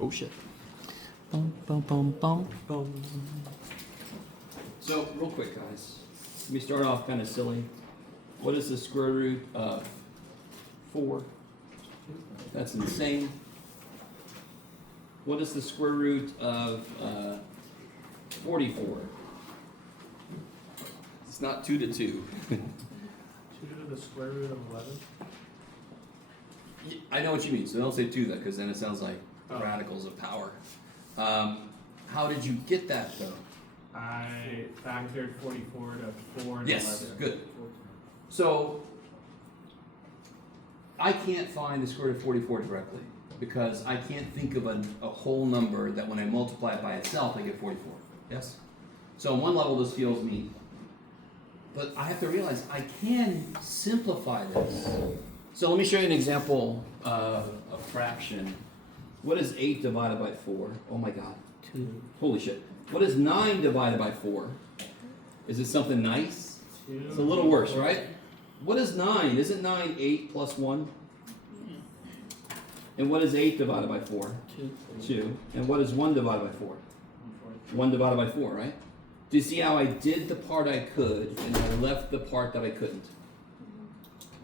Oh shit. Bum, bum, bum, bum, bum. So, real quick, guys. Let me start off kind of silly. What is the square root of 4? That's insane. What is the square root of 44? It's not 2 to 2. 2 to the square root of 11? I know what you mean, so don't say 2 that, because then it sounds like radicals of power. How did you get that, though? I factored 44 to 4 and Yes, 11. good. So, I can't find the square root of 44 directly, because I can't think of a whole number that when I multiply it by itself, I get 44. Yes? So on one level, this feels mean. But I have to realize I can simplify this. So let me show you an example of a fraction. What is 8 divided by 4? Oh my god. 2. Holy shit. What is 9 divided by 4? Is it something nice? 2. It's a little worse, right? What is 9? Isn't 9 8 plus 1? And what is 8 divided by 4? 2. 2. And what is 1 divided by 4? 1 divided by 4, right? Do you see how I did the part I could and I left the part that I couldn't?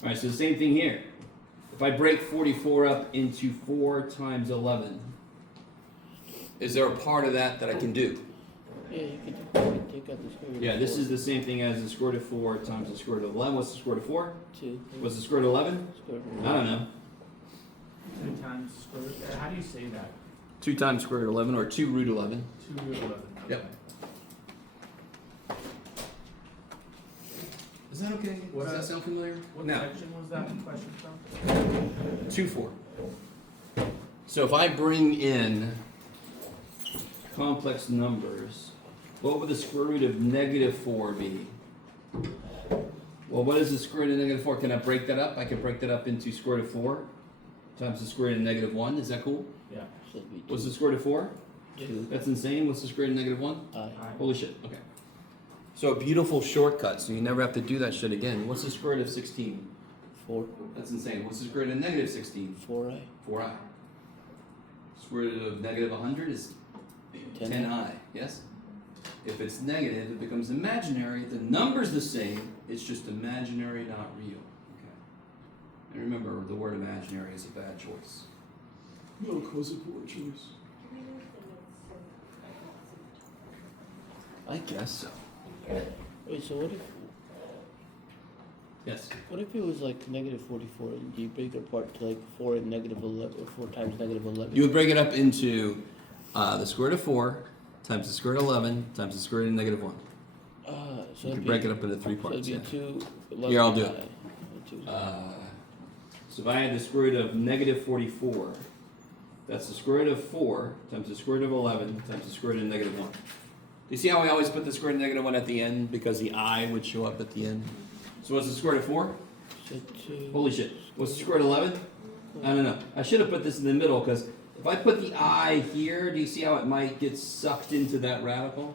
Alright, so the same thing here. If I break 44 up into 4 times 11, is there a part of that that I can do? Yeah, you can take out the square root. Yeah, of this 4. is the same thing as the square root of 4 times the square root of 11. What's the square root of 4? 2. What's the square root of 11? Square root. I don't know. 2 times square root. How do you say that? 2 times square root of 11 or 2 root 11. 2 root 11. Yep. Is that okay? Does that sound familiar? What Now, section was that question from? 2, 4. So if I bring in complex numbers, what would the square root of negative 4 be? Well, what is the square root of negative 4? Can I break that up? I can break that up into square root of 4 times the square root of negative 1. Is that cool? Yeah. Should be 2. What's the square root of 4? 2. That's insane. What's the square root of negative 1? I. Holy shit. Okay. So a beautiful shortcut, so you never have to do that shit again. What's the square root of 16? 4. That's insane. What's the square root of negative 16? 4i. 4i. Square root of negative 100 is 10i. Yes? If it's negative, it becomes imaginary. The number's the same. It's just imaginary, not real. Okay. And remember, the word imaginary is a bad choice. No, cause a poor choice. I guess so. Wait, so what Yes. if it was like negative 44 and you break it apart to like 4 and negative 11 or 4 times negative 11? You would break it up into the square root of 4 times the square root of 11 times the square root of negative 1. So You it'd can be, break it up into 3 so parts. it'd be Yeah. 2. 11 Here, I'll do it. I. 2. So if I had the square root of negative 44, that's the square root of 4 times the square root of 11 times the square root of negative 1. Do you see how we always put the square root of negative 1 at the end because the I would show up at the end? So what's the square root of 4? So 2. Holy shit. What's the square root of 11? I don't know. I should have put this in the middle because if I put the I here, do you see how it might get sucked into that radical?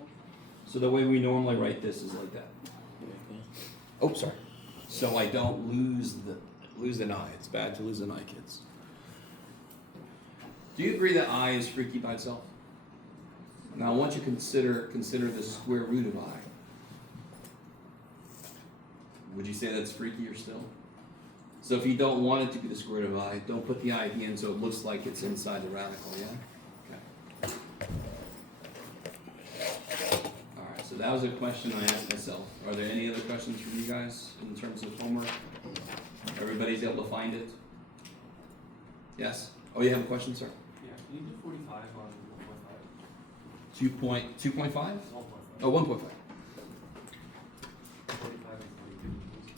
So the way we normally write this is like that. Oh, sorry. So I don't lose an I. It's bad to lose an I, kids. Do you agree that I is freaky by itself? Now I want you to consider the square root of I. Would you say that's freakier still? So if you don't want it to be the square root of I, don't put the I at the end so it looks like it's inside the radical, yeah? Okay. Alright, so that was a question I asked myself. Are there any other questions from you guys in terms of homework? Everybody's able to find it? Yes? Oh, you have a question, sir? Yeah, can you do 45 on 2.5? 1.5? Oh, 1.5. 45 and 42, please.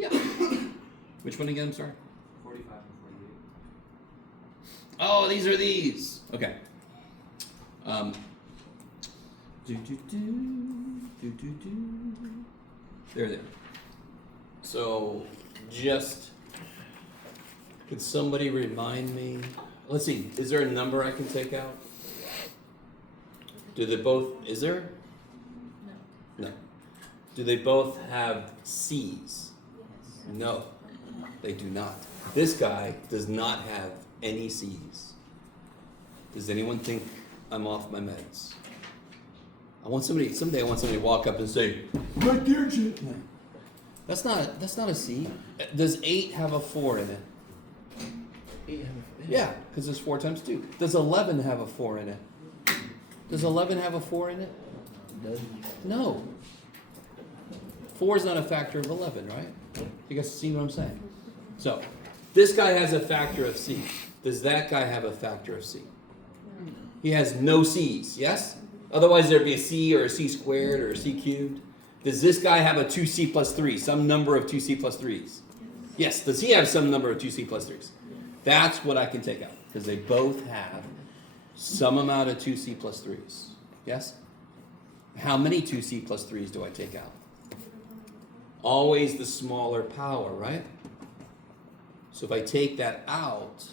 Yeah. Which one again, I'm sorry? 45 and 48. Oh, these are these. Okay. There. So, just could somebody remind me? Let's see. Is there a number I can take out? Do they both? Is there? No. Do they both have C's? No, they do not. This guy does not have any C's. Does anyone think I'm off my meds? Someday I want somebody to walk up and say, right there, Jim. No. That's not a C. Does 8 have a 4 in it? 8 have a, Yeah, because it's 4 times 2. Does 11 have a 4 in it? Does 11 have a 4 in it? does. No. 4 is not a factor of 11, right? You guys see what I'm saying? So, this guy has a factor of C. Does that guy have a factor of C? He has no C's, yes? Otherwise there'd be a C or a C squared or a C cubed. Does this guy have a 2C plus 3, some number of 2C plus 3's? Yes. Does he have some number of 2C plus 3's? That's what I can take out, because they both have some amount of 2C plus 3's. Yes? How many 2C plus 3's do I take out? Always the smaller power, right? So if I take that out,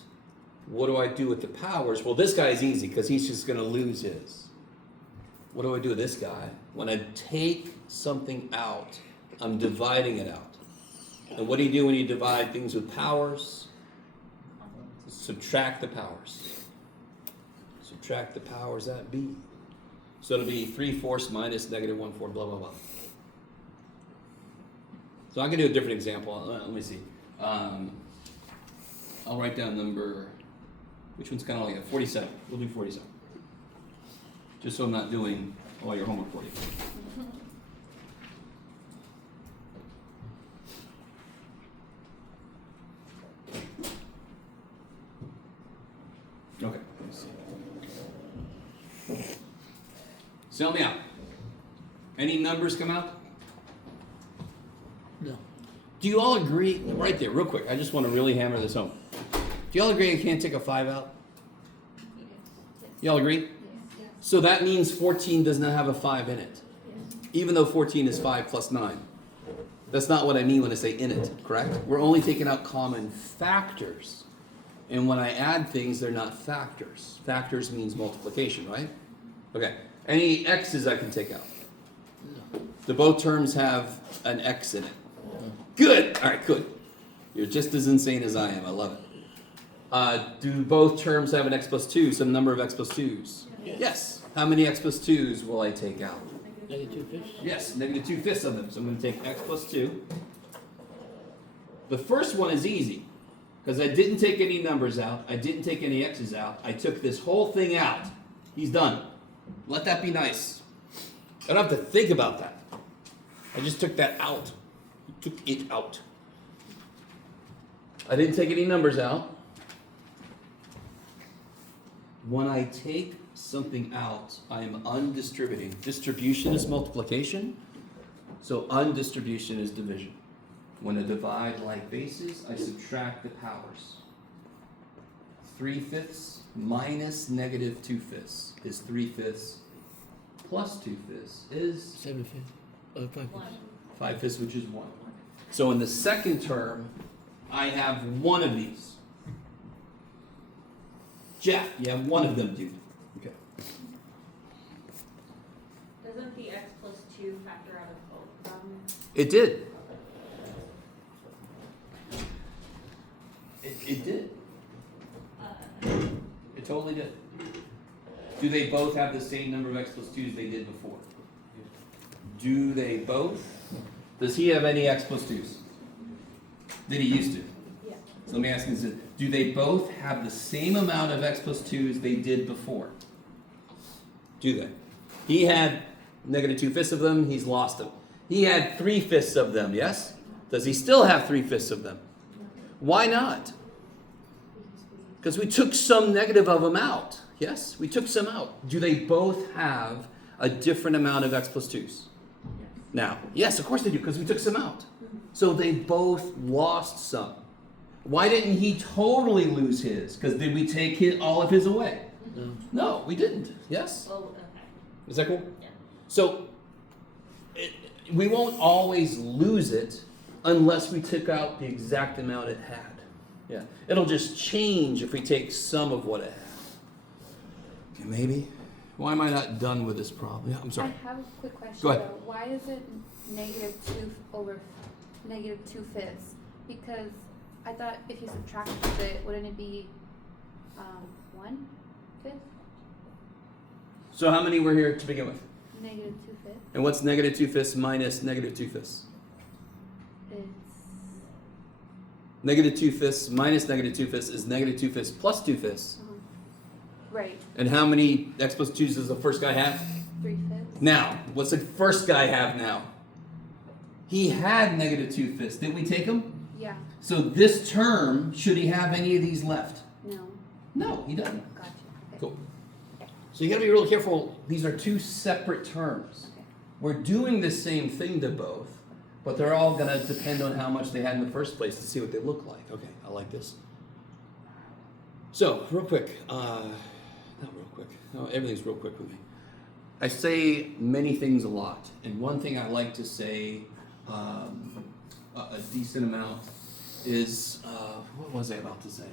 what do I do with the powers? Well, this guy is easy because he's just going to lose his. What do I do with this guy? When I take something out, I'm dividing it out. And what do you do when you divide things with powers? Subtract the powers. Subtract the powers at B. So it'll be 3/4 minus negative 1/4, blah, blah, blah. So I can do a different example. Let me see. I'll write down number, which one's kind of like a 47. We'll do 47. Just so I'm not doing all your homework for you. Okay, let's see. Sell me out. Any numbers come out? No. Do you all agree, right there, real quick, I just want to really hammer this home. Do you all agree I can't take a 5 out? You all agree? So that means 14 does not have a 5 in it. Even though 14 is 5 plus 9. That's not what I mean when I say in it, correct? We're only taking out common factors. And when I add things, they're not factors. Factors means multiplication, right? Okay. Any x's I can take out? No. Do both terms have an x in it? Good. All right, good. You're just as insane as I am. I love it. Do both terms have an x plus 2, some number of x plus 2's? Yes. How many x plus 2's will I take out? Negative 2/5. Yes, negative 2/5 of them. So I'm going to take x plus 2. The first one is easy because I didn't take any numbers out. I didn't take any x's out. I took this whole thing out. He's done. Let that be nice. I don't have to think about that. I just took that out. Took it out. I didn't take any numbers out. When I take something out, I am undistributing. Distribution is multiplication, so undistribution is division. When I divide like bases, I subtract the powers. 3/5 minus negative 2/5 is 3/5 plus 2/5 is 7/5. 5/5. 5/5, which is 1. So in the second term, I have one of these. Jeff, you have one of them, dude. Okay. Doesn't the x plus 2 factor out of both of them? It did. It did. It totally did. Do they both have the same number of x plus 2's they did before? Do they both? Does he have any x plus 2's? Did he used to? Yeah. So let me ask you this. Do they both have the same amount of x plus 2's they did before? Do they? He had negative 2/5 of them, he's lost them. He had 3/5 of them, yes? Does he still have 3/5 of them? Why not? Because we took some negative of them out, yes? We took some out. Do they both have a different amount of x plus 2's? Now, yes, of course they do, because we took some out. So they both lost some. Why didn't he totally lose his? Because did we take all of his away? No. No, we didn't. Yes? Oh, okay. Is that cool? Yeah. So we won't always lose it unless we took out the exact amount it had. Yeah. It'll just change if we take some of what it had. Okay, maybe. Why am I not done with this problem? Yeah, I'm sorry. I have a quick question. Go ahead. Though. Why is it negative 2/5? Because I thought if you subtracted it, wouldn't it be 1/5? So how many were here to begin with? Negative 2/5. And what's negative 2/5 minus negative 2/5? It's Negative 2/5 minus negative 2/5 is negative 2/5 plus 2/5. right. And how many x plus 2's does the first guy have? 3/5. Now, what's the first guy have now? He had negative 2/5. Didn't we take him? Yeah. So this term, should he have any of these left? No. No, he doesn't. Gotcha. Okay. Cool. So you got to be really careful. These are two separate terms. Okay. We're doing the same thing to both, but they're all going to depend on how much they had in the first place to see what they look like. Okay, I like this. So, real quick. Not real quick. No, everything's real quick with me. I say many things a lot, and one thing I like to say a decent amount is, what was I about to say?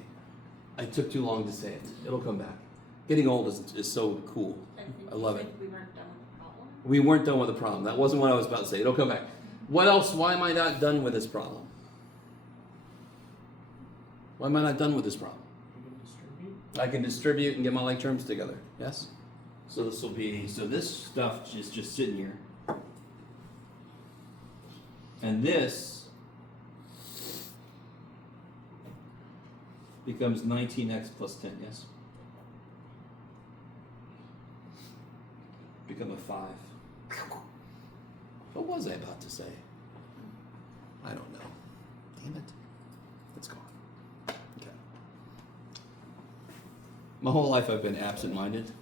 I took too long to say it. It'll come back. Getting old is so cool. I love it. We weren't done with the problem. We weren't done with the problem. That wasn't what I was about to say. It'll come back. What else? Why am I not done with this problem? Why am I not done with this problem? You can distribute. I can distribute and get my like terms together. Yes? So this will be, so this stuff is just sitting here. And this becomes 19x plus 10, yes? Become a 5. What was I about to say? I don't know. Damn it. It's gone. Okay. My whole life I've been absent-minded.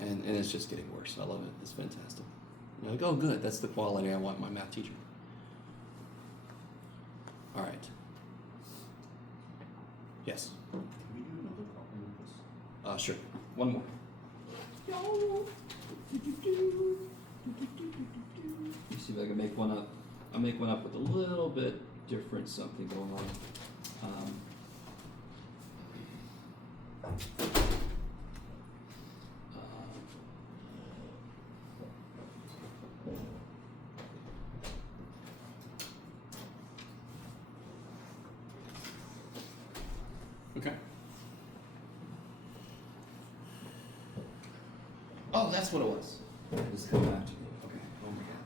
And it's just getting worse. I love it. It's fantastic. You're like, oh, good. That's the quality I want in my math teacher. All right. Yes? Can we do another problem with this? Sure. One more. You see if I can make one up. I'll make one up with a little bit different something going on. Okay. Oh, that's what it was. Just come back to me. Okay. Oh my God.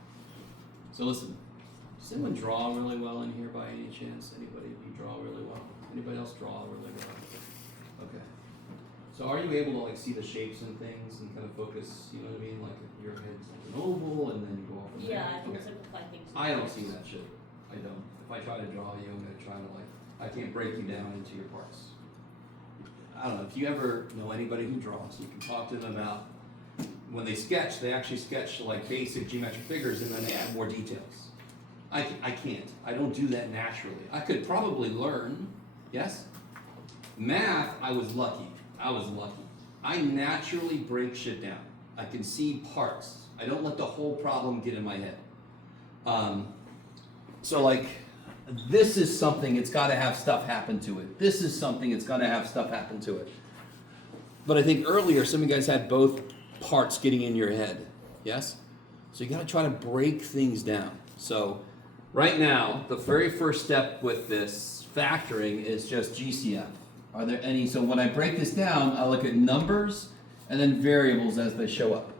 So listen. Does anyone draw really well in here by any chance? Anybody? You draw really well? Anybody else draw really well? Okay. So are you able to like see the shapes and things and kind of focus? You know what I mean? Like your head's like an oval and then you go off. Yeah, I can Okay. simplify things. I don't see that shit. I don't. If I try to draw you, I'm gonna try to like. I can't break you down into your parts. I don't know if you ever know anybody who draws. You can talk to them about when they sketch. They actually sketch like basic geometric figures and then they add more details. I can't. I don't do that naturally. I could probably learn. Yes. Math, I was lucky. I naturally break shit down. I can see parts. I don't let the whole problem get in my head. So like, this is something, it's got to have stuff happen to it. This is something, it's got to have stuff happen to it. But I think earlier, some of you guys had both parts getting in your head. Yes? So you got to try to break things down. So right now, the very first step with this factoring is just GCF. Are there any, so when I break this down, I look at numbers and then variables as they show up.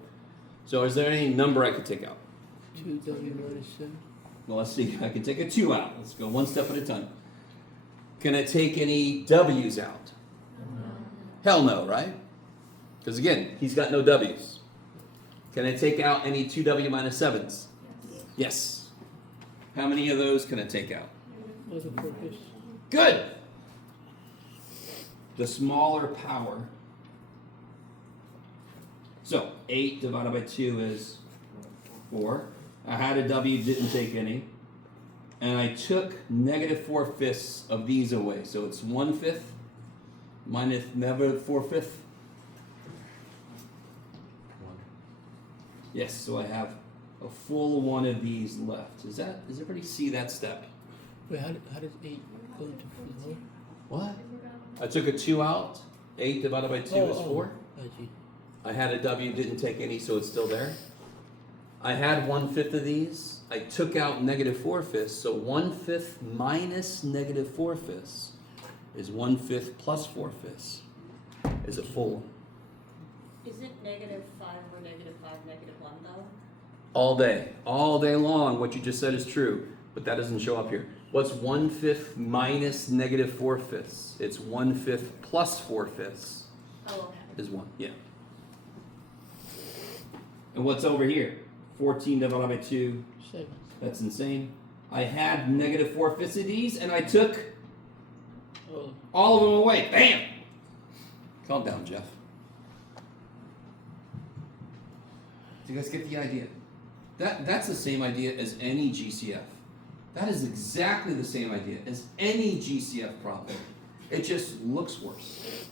So is there any number I could take out? 2w minus 7. Well, let's see. I can take a 2 out. Let's go one step at a time. Can I take any W's out? No. Hell no, right? Because again, he's got no W's. Can I take out any 2w minus 7s? Yes. How many of those can I take out? What's the purpose? Good. The smaller power. So 8 divided by 2 is 4. I had a W, didn't take any. And I took negative 4/5 of these away. So it's 1/5 minus negative 4/5. Yes, so I have a full one of these left. Does everybody see that step? Wait, how does 8 go to 4? What? I took a 2 out. 8 divided by 2 is 4. I see. I had a W, didn't take any, so it's still there. I had 1/5 of these. I took out -4/5, so 1/5 minus -4/5 is 1/5 plus 4/5 is a full. Isn't -5 or -5 -1 though? All day long, what you just said is true, but that doesn't show up here. What's 1/5 minus -4/5? It's 1/5 plus 4/5 Oh, okay. is 1, yeah. And what's over here? 14 divided by 2, 7. that's insane. I had -4/5 of these, and I took Oh, all of them away. Bam! Calm down, Jeff. Do you guys get the idea? That's the same idea as any GCF. That is exactly the same idea as any GCF problem. It just looks worse.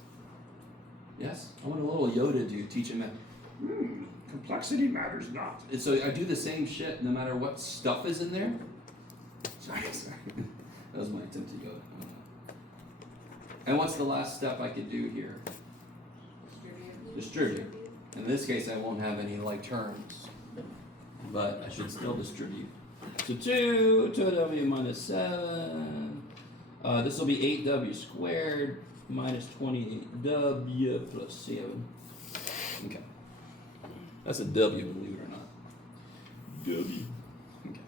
Yes? I want a little Yoda dude teaching math. Complexity matters not. And so I do the same shit no matter what stuff is in there. Sorry. That was my attempt to Yoda. And what's the last step I could do here? Distribute. In this case, I won't have any like terms, but I should still distribute. So 2w minus 7. This will be 8w squared minus 28w plus 7. Okay. That's a W, believe it or not. W. Okay.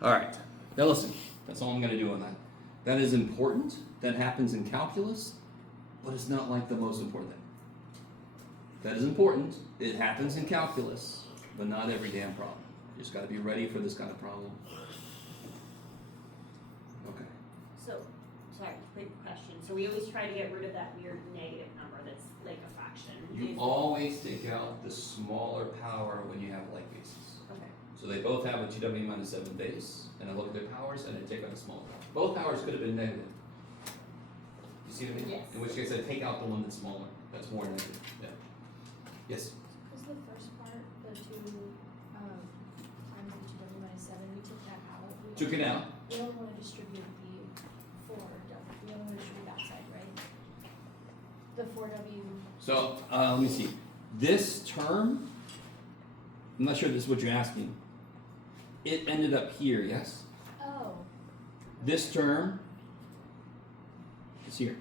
All right. Now listen, that's all I'm going to do on that. That is important. That happens in calculus, but it's not like the most important thing. That is important. It happens in calculus, but not every damn problem. You just got to be ready for this kind of problem. Okay. So, sorry, quick question. So we always try to get rid of that weird negative number that's like a fraction. You always take out the smaller power when you have like bases. Okay. So they both have a 2w minus 7 base, and I look at their powers, and I take out a smaller power. Both powers could have been negative. You see what I mean? Yes. In which case, I take out the one that's smaller. That's more negative. Yeah. Yes. Because the first part, the 2 times the 2w minus 7, we took that out. Took it out. We don't want to distribute the 4w. We only want to distribute that side, right? The 4w. So let me see. This term, I'm not sure this is what you're asking. It ended up here, yes? Oh, This term is here.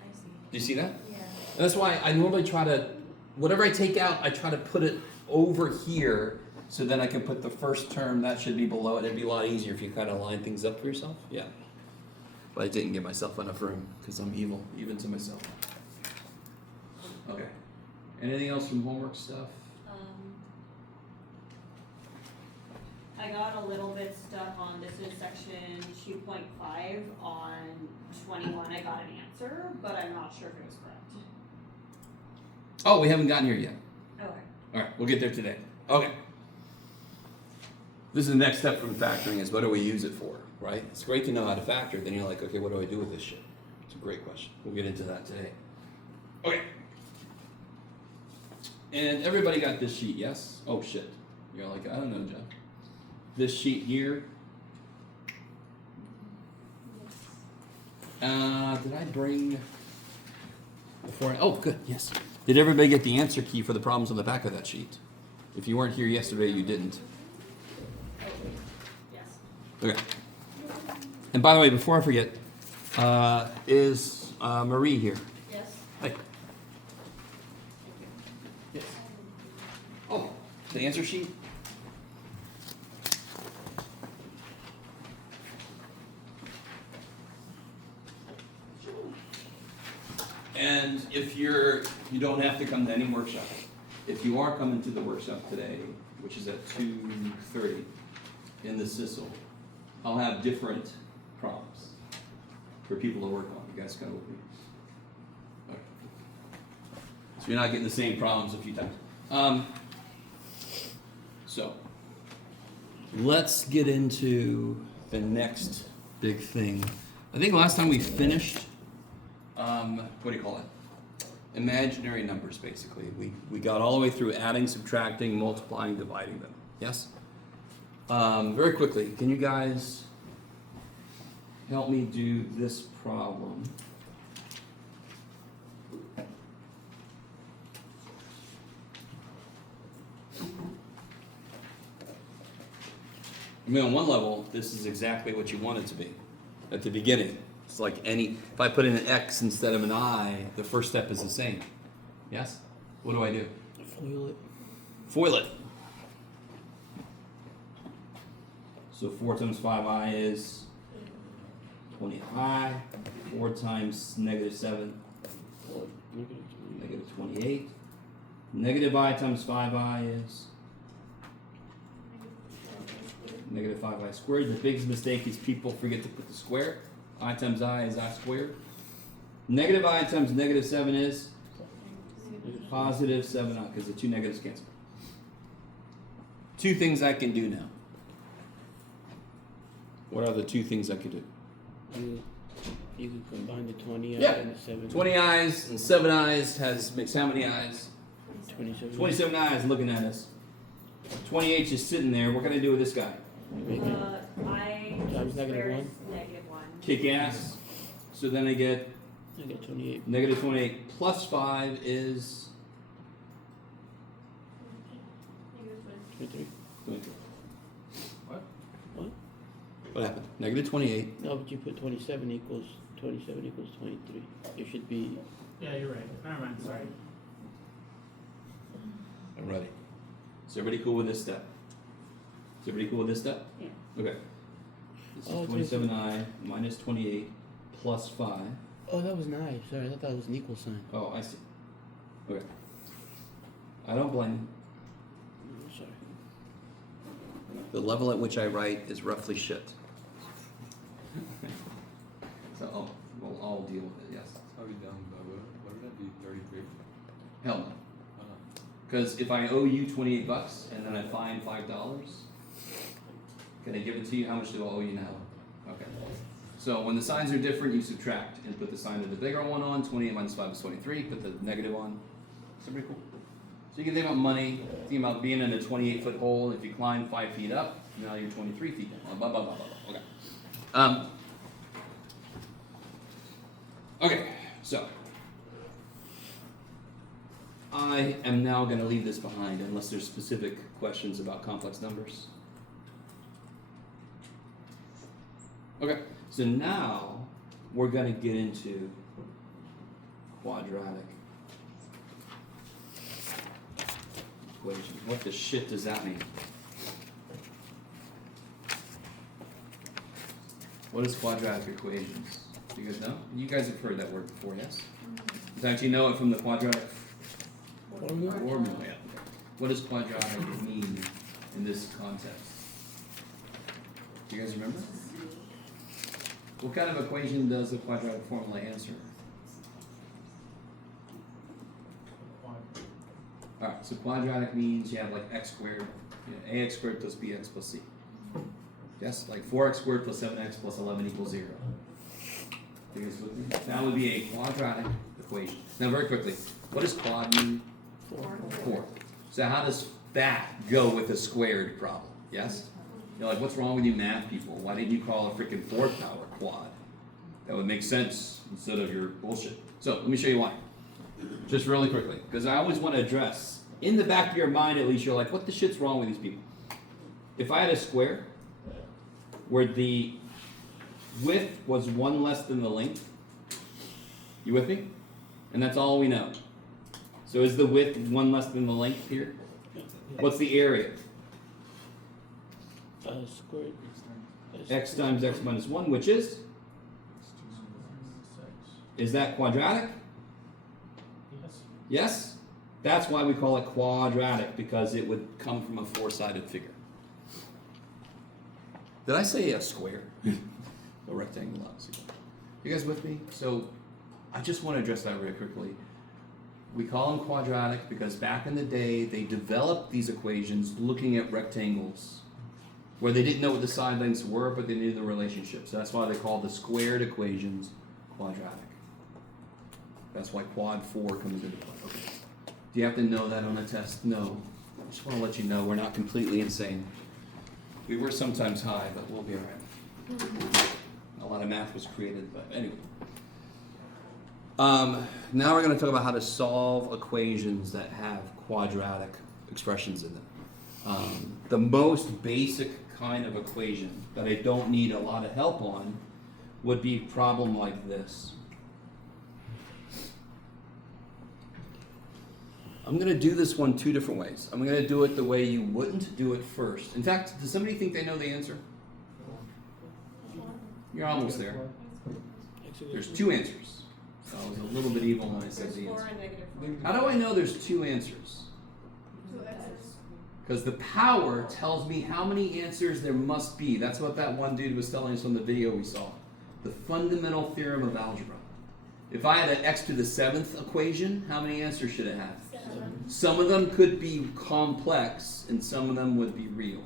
I see. Do you see that? Yeah. And that's why I normally try to, whatever I take out, I try to put it over here so then I can put the first term, that should be below it. It'd be a lot easier if you kind of line things up for yourself. Yeah. But I didn't give myself enough room because I'm evil, even to myself. Okay. Anything else from homework stuff? I got a little bit stuck on, this is section 2.5 on 21. I got an answer, but I'm not sure if it was correct. Oh, we haven't gotten here yet. Okay. All right, we'll get there today. Okay. This is the next step from factoring is what do we use it for, right? It's great to know how to factor. Then you're like, okay, what do I do with this shit? It's a great question. We'll get into that today. Okay. And everybody got this sheet, yes? Oh, shit. You're like, I don't know, Jeff. This sheet here. Did I bring before? Oh, good. Yes. Did everybody get the answer key for the problems on the back of that sheet? If you weren't here yesterday, you didn't. Yes. Okay. And by the way, before I forget, is Marie here? Yes. Hey. Yes. Oh, the answer sheet? And if you don't have to come to any workshop. If you are coming to the workshop today, which is at 2:30 in the CISL, I'll have different problems for people to work on. You guys come with me. Okay. So you're not getting the same problems a few times. So let's get into the next big thing. I think last time we finished what do you call it? Imaginary numbers, basically. We got all the way through adding, subtracting, multiplying, dividing them. Yes? Very quickly, can you guys help me do this problem? I mean, on one level, this is exactly what you want it to be at the beginning. It's like if I put in an X instead of an I, the first step is the same. Yes? What do I do? Foil it. Foil it. So 4 times 5i is 20i. 4 times negative 7, Or negative 20. negative 28. Negative I times 5i is negative 5i squared. The biggest mistake is people forget to put the square. I times I is I squared. Negative I times negative 7 is positive 7i, because the two negatives cancel. Two things I can do now. What are the two things I could do? You can combine the 20 Yeah. and the 7. 20 eyes and 7 eyes makes how many eyes? 27. 27 eyes looking at us. 28 just sitting there. What can I do with this guy? Make it I Times negative squared one? is negative 1. Kick ass. So then I get I get 28. negative 28 plus 5 is 23. 22. What? What? What happened? Negative 28. No, but you put 27 equals 23. It should be. Yeah, you're right. Never mind, sorry. I'm ready. Is everybody cool with this step? Is everybody cool with this step? Yeah. Okay. This is Oh, 27i minus 28 plus 5. Oh, that was nice. Sorry, I thought that was an equal sign. Oh, I see. Okay. I don't blame Oh, sorry. you. The level at which I write is roughly shit. So, I'll deal with it, yes. How are we down by what would that be? 33? Hell no. Uh, Because if I owe you $28 and then I find $5, can I give it to you? How much do I owe you now? Okay. So when the signs are different, you subtract and put the sign of the bigger one on. 28 minus 5 is 23. Put the negative on. It's pretty cool. So you can think about money, think about being in a 28-foot hole. If you climb 5 feet up, now you're 23 feet down. Blah, blah, blah, blah, blah. Okay. Okay, so I am now going to leave this behind unless there's specific questions about complex numbers. Okay, so now we're going to get into quadratic equation. What the shit does that mean? What is quadratic equations? Do you guys know? You guys have heard that word before, yes? In fact, you know it from the quadratic formula. What does quadratic mean in this context? Do you guys remember? What kind of equation does the quadratic formula answer? Alright, so quadratic means you have like x squared, ax squared plus bx plus c. Yes, like 4x squared plus 7x plus 11 equals 0. You guys with me? That would be a quadratic equation. Now, very quickly, what does quad mean? 4. So how does that go with a squared problem? Yes? You're like, what's wrong with you math people? Why didn't you call a freaking 4th power quad? That would make sense instead of your bullshit. So let me show you why. Just really quickly, because I always want to address, in the back of your mind at least, you're like, what the shit's wrong with these people? If I had a square where the width was 1 less than the length, you with me? And that's all we know. So is the width 1 less than the length here? What's the area? Squared. X times x minus 1, which is? Is that quadratic? Yes. Yes? That's why we call it quadratic, because it would come from a 4-sided figure. Did I say a square? A rectangle, obviously. You guys with me? So, I just want to address that really quickly. We call them quadratic because back in the day, they developed these equations looking at rectangles where they didn't know what the side lengths were, but they knew the relationships. So that's why they call the squared equations quadratic. That's why quad 4 comes into play. Okay. Do you have to know that on a test? No. I just want to let you know we're not completely insane. We were sometimes high, but we'll be all right. A lot of math was created, but anyway. Now we're going to talk about how to solve equations that have quadratic expressions in them. The most basic kind of equation that I don't need a lot of help on would be a problem like this. I'm going to do this one two different ways. I'm going to do it the way you wouldn't do it first. In fact, does somebody think they know the answer? You're almost there. There's two answers. So I was a little bit evil when I said There's the 4 answer. and negative 4. How do I know there's two answers? Because the power tells me how many answers there must be. That's what that one dude was telling us from the video we saw. The fundamental theorem of algebra. If I had an x to the 7th equation, how many answers should it have? 7. Some of them could be complex and some of them would be real.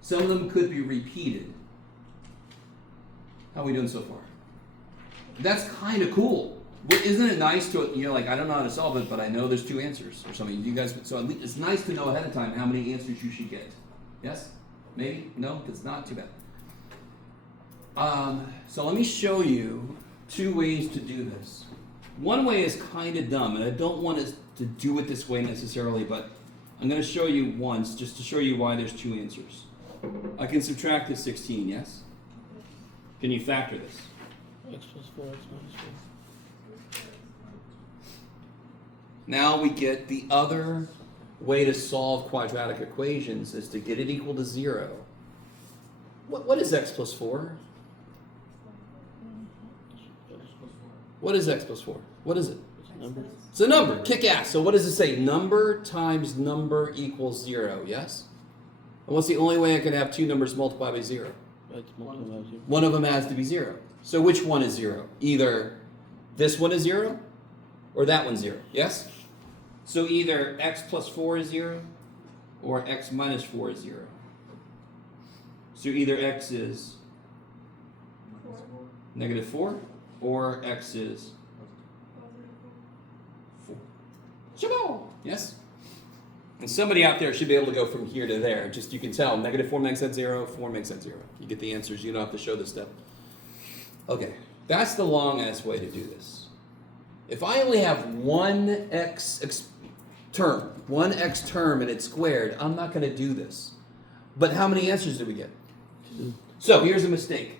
Some of them could be repeated. How are we doing so far? That's kind of cool. Isn't it nice to, like, I don't know how to solve it, but I know there's two answers or something. You guys, so at least it's nice to know ahead of time how many answers you should get. Yes? Maybe? No? It's not too bad. So let me show you two ways to do this. One way is kind of dumb, and I don't want us to do it this way necessarily, but I'm going to show you once just to show you why there's two answers. I can subtract this 16, yes? Can you factor this? X plus 4, X minus 4. Now we get the other way to solve quadratic equations is to get it equal to 0. What is x plus 4? What is x plus 4? What is it? Number. It's a number. Kick ass. So what does it say? Number times number equals 0, yes? And what's the only way I can have two numbers multiplied by 0? Right, multiple by 0. One of them has to be 0. So which one is 0? Either this one is 0 or that one's 0, yes? So either x plus 4 is 0 or x minus 4 is 0. So either x is negative 4 or x is 4. Shabal! Yes? And somebody out there should be able to go from here to there. Just you can tell, negative 4 makes that 0, 4 makes that 0. You get the answers, you don't have to show this step. Okay, that's the long-ass way to do this. If I only have one x term and it's squared, I'm not going to do this. But how many answers did we get? 2. So here's a mistake.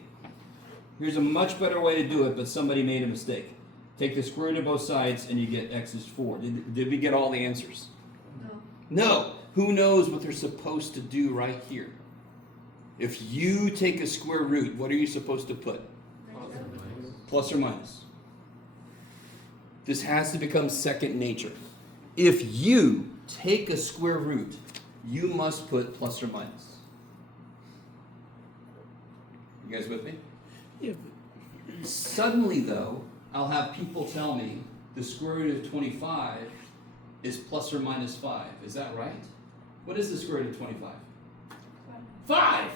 Here's a much better way to do it, but somebody made a mistake. Take the square root of both sides and you get x is 4. Did we get all the answers? No. Who knows what they're supposed to do right here? If you take a square root, what are you supposed to put? Plus or minus. This has to become second nature. If you take a square root, you must put plus or minus. You guys with me? Yeah. Suddenly, though, I'll have people tell me the square root of 25 is plus or minus 5. Is that right? What is the square root of 25? 5!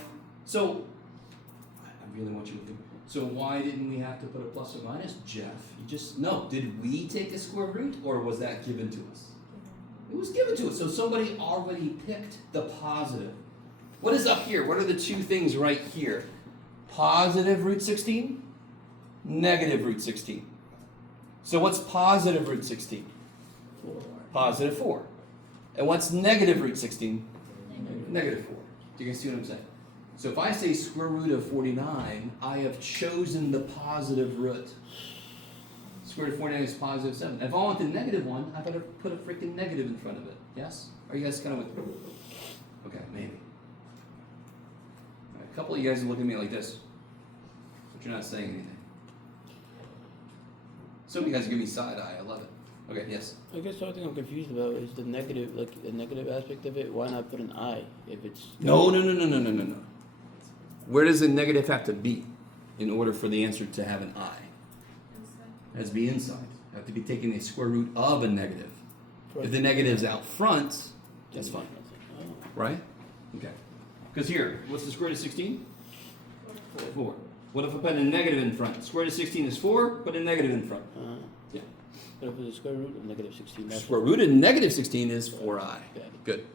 So, I really want you to think. So why didn't we have to put a plus or minus? Jeff, you just, no. Did we take a square root or was that given to us? It was given to us. So somebody already picked the positive. What is up here? What are the two things right here? Positive root 16, negative root 16. So what's positive root 16? 4. Positive 4. And what's negative root 16? Negative 4. Do you guys see what I'm saying? So if I say square root of 49, I have chosen the positive root. Square root of 49 is positive 7. If I want the negative one, I better put a freaking negative in front of it. Yes? Are you guys kind of with me? Okay, maybe. All right, a couple of you guys are looking at me like this, but you're not saying anything. Some of you guys give me side eye. I love it. Okay, yes? I guess the only thing I'm confused about is the negative, like the negative aspect of it. Why not put an I if it's... No. Where does the negative have to be in order for the answer to have an I? It has to be inside. You have to be taking a square root of a negative. If the negative's out front, that's fine. Oh. Right? Okay. Because here, what's the square root of 16? 4. What if I put a negative in front? Square root of 16 is 4, put a negative in front. Yeah. But if it's a square root of negative 16, that's... Square root of negative 16 is 4i. Got it. Good.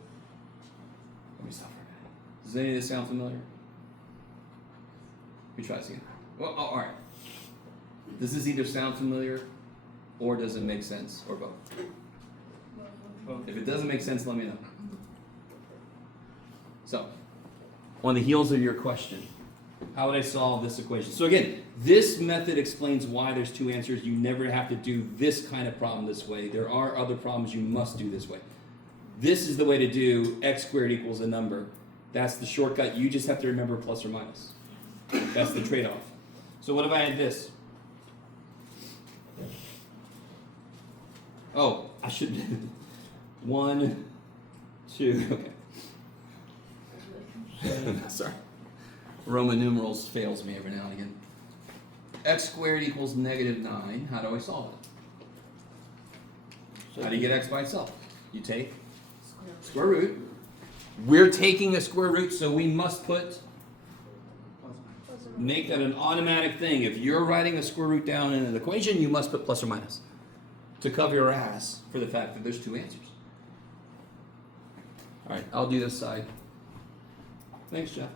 Let me stop for a minute. Does any of this sound familiar? Let me try this again. Well, all right. Does this either sound familiar or does it make sense, or both? If it doesn't make sense, let me know. So, on the heels of your question. How would I solve this equation? So again, this method explains why there's two answers. You never have to do this kind of problem this way. There are other problems you must do this way. This is the way to do x squared equals a number. That's the shortcut. You just have to remember plus or minus. That's the trade-off. So what if I had this? Oh, I should 1, 2, okay. Sorry. Roman numerals fails me every now and again. X squared equals negative 9. How do I solve it? How do you get x by itself? You take square root. We're taking a square root, so we must put, make that an automatic thing. If you're writing a square root down in an equation, you must put plus or minus to cover your ass for the fact that there's two answers. All right, I'll do this side. Thanks, Jeff.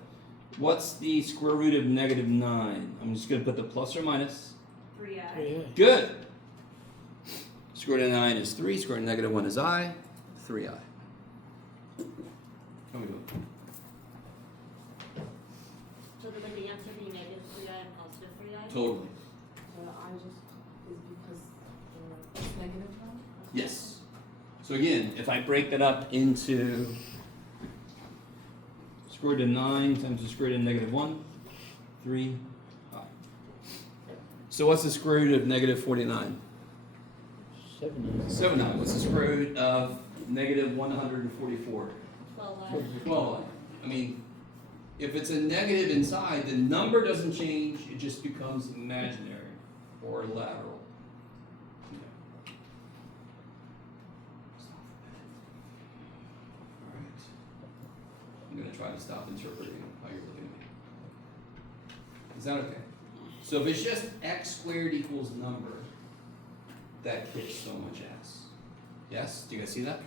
What's the square root of negative 9? I'm just going to put the plus or minus. 3i. Good. Square root of 9 is 3. Square root of negative 1 is I. 3i. How we doing? So would the answer be negative 3i and positive 3i? Totally. So I just, is because it's negative now? Yes. So again, if I break that up into square root of 9 times the square root of negative 1, 3i. So what's the square root of negative 49? 7. 7i. What's the square root of negative 144? 12i. 12i. I mean, if it's a negative inside, the number doesn't change, it just becomes imaginary or lateral. Okay. Alright. I'm going to try to stop interpreting how you're looking at me. Is that okay? So if it's just x squared equals number, that kicks so much ass. Yes? Do you guys see that?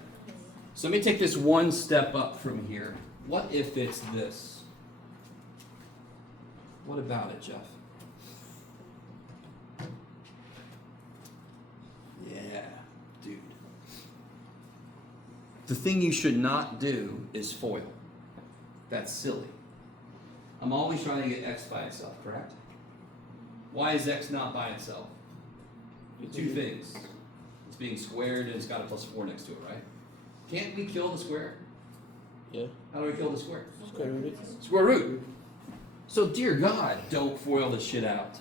So let me take this one step up from here. What if it's this? What about it, Jeff? Yeah, dude. The thing you should not do is FOIL. That's silly. I'm always trying to get x by itself, correct? Why is x not by itself? Two things. It's being squared and it's got a plus 4 next to it, right? Can't we kill the square? Yeah. How do we kill the square? Square root. Square root. So, dear God, don't FOIL this shit out.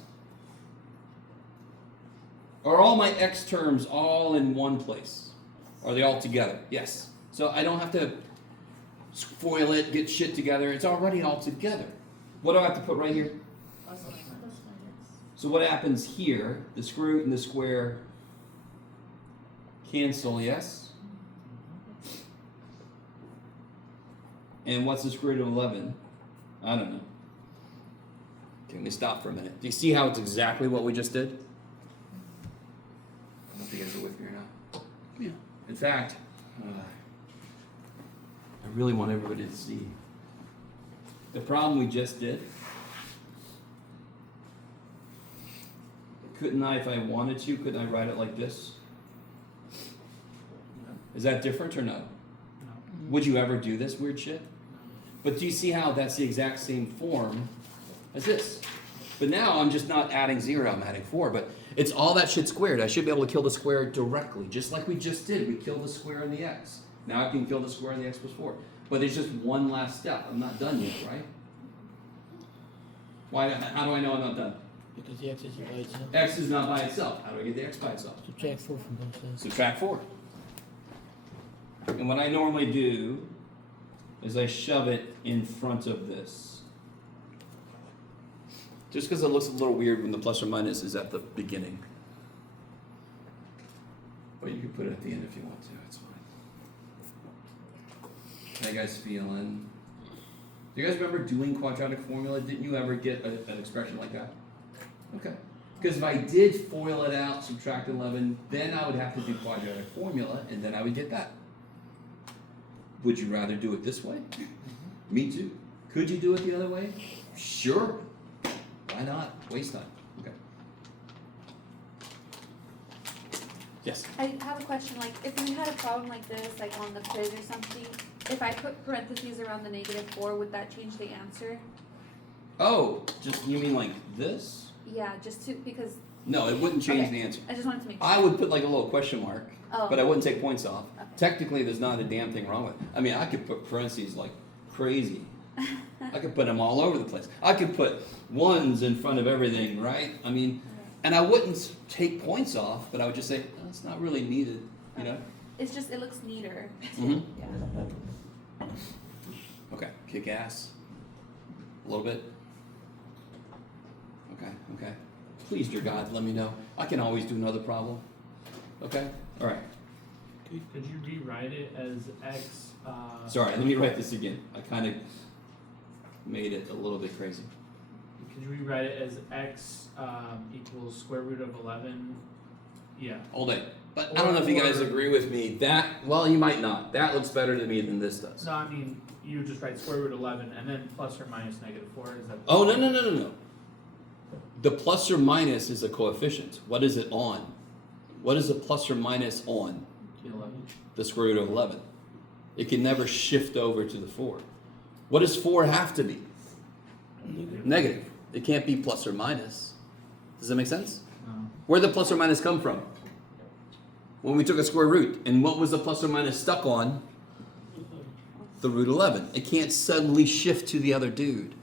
Are all my x terms all in one place? Are they all together? Yes. So I don't have to FOIL it, get shit together. It's already all together. What do I have to put right here? Plus or minus. So what happens here? The square root and the square cancel, yes? And what's the square root of 11? I don't know. Okay, let me stop for a minute. Do you see how it's exactly what we just did? I don't know if you guys are with me or not. Yeah. In fact, I really want everybody to see the problem we just did. Couldn't I, if I wanted to, couldn't I write it like this? Is that different or no? No. Would you ever do this weird shit? But do you see how that's the exact same form as this? But now I'm just not adding 0, I'm adding 4. But it's all that shit squared. I should be able to kill the square directly, just like we just did. We killed the square and the x. Now I can kill the square and the x plus 4. But there's just one last step. I'm not done yet, right? Why? How do I know I'm not done? Because the x is by itself. X is not by itself. How do I get the x by itself? Subtract 4 from both sides. Subtract 4. And what I normally do is I shove it in front of this. Just because it looks a little weird when the plus or minus is at the beginning. But you can put it at the end if you want to, it's fine. How you guys feeling? Do you guys remember doing quadratic formula? Didn't you ever get an expression like that? Okay. Because if I did FOIL it out, subtract 11, then I would have to do quadratic formula, and then I would get that. Would you rather do it this way? Me too. Could you do it the other way? Sure. Why not? Waste time. Okay. Yes. I have a question, like, if you had a problem like this, like on the quiz or something, if I put parentheses around the -4, would that change the answer? Oh, just, you mean like this? Yeah, just to, because, No, it wouldn't change Okay. the answer. I just wanted to make sure. I would put like a little question mark, Oh. but I wouldn't take points off. Okay. Technically, there's not a damn thing wrong with it. I mean, I could put parentheses like crazy. I could put them all over the place. I could put ones in front of everything, right? I mean, and I wouldn't take points off, but I would just say, oh, it's not really needed, you know? It's just, it looks neater. Mhm. Yeah. Okay, kick ass. A little bit. Okay, okay. Please, dear God, let me know. I can always do another problem. Okay? All right. Could you rewrite it as x? Sorry, let me write this again. I kind of made it a little bit crazy. Could you rewrite it as x equals square root of 11? Yeah. All day. But I don't know if you guys agree with me. That, well, you might not. That looks better to me than this does. No, I mean you would just write square root 11 and then plus or minus -4. Is that? Oh, no. The plus or minus is a coefficient. What is it on? What is the plus or minus on? 11. The square root of 11. It can never shift over to the 4. What does 4 have to be? Negative. It can't be plus or minus. Does that make sense? No. Where'd the plus or minus come from? When we took a square root. And what was the plus or minus stuck on? The root 11. It can't suddenly shift to the other dude.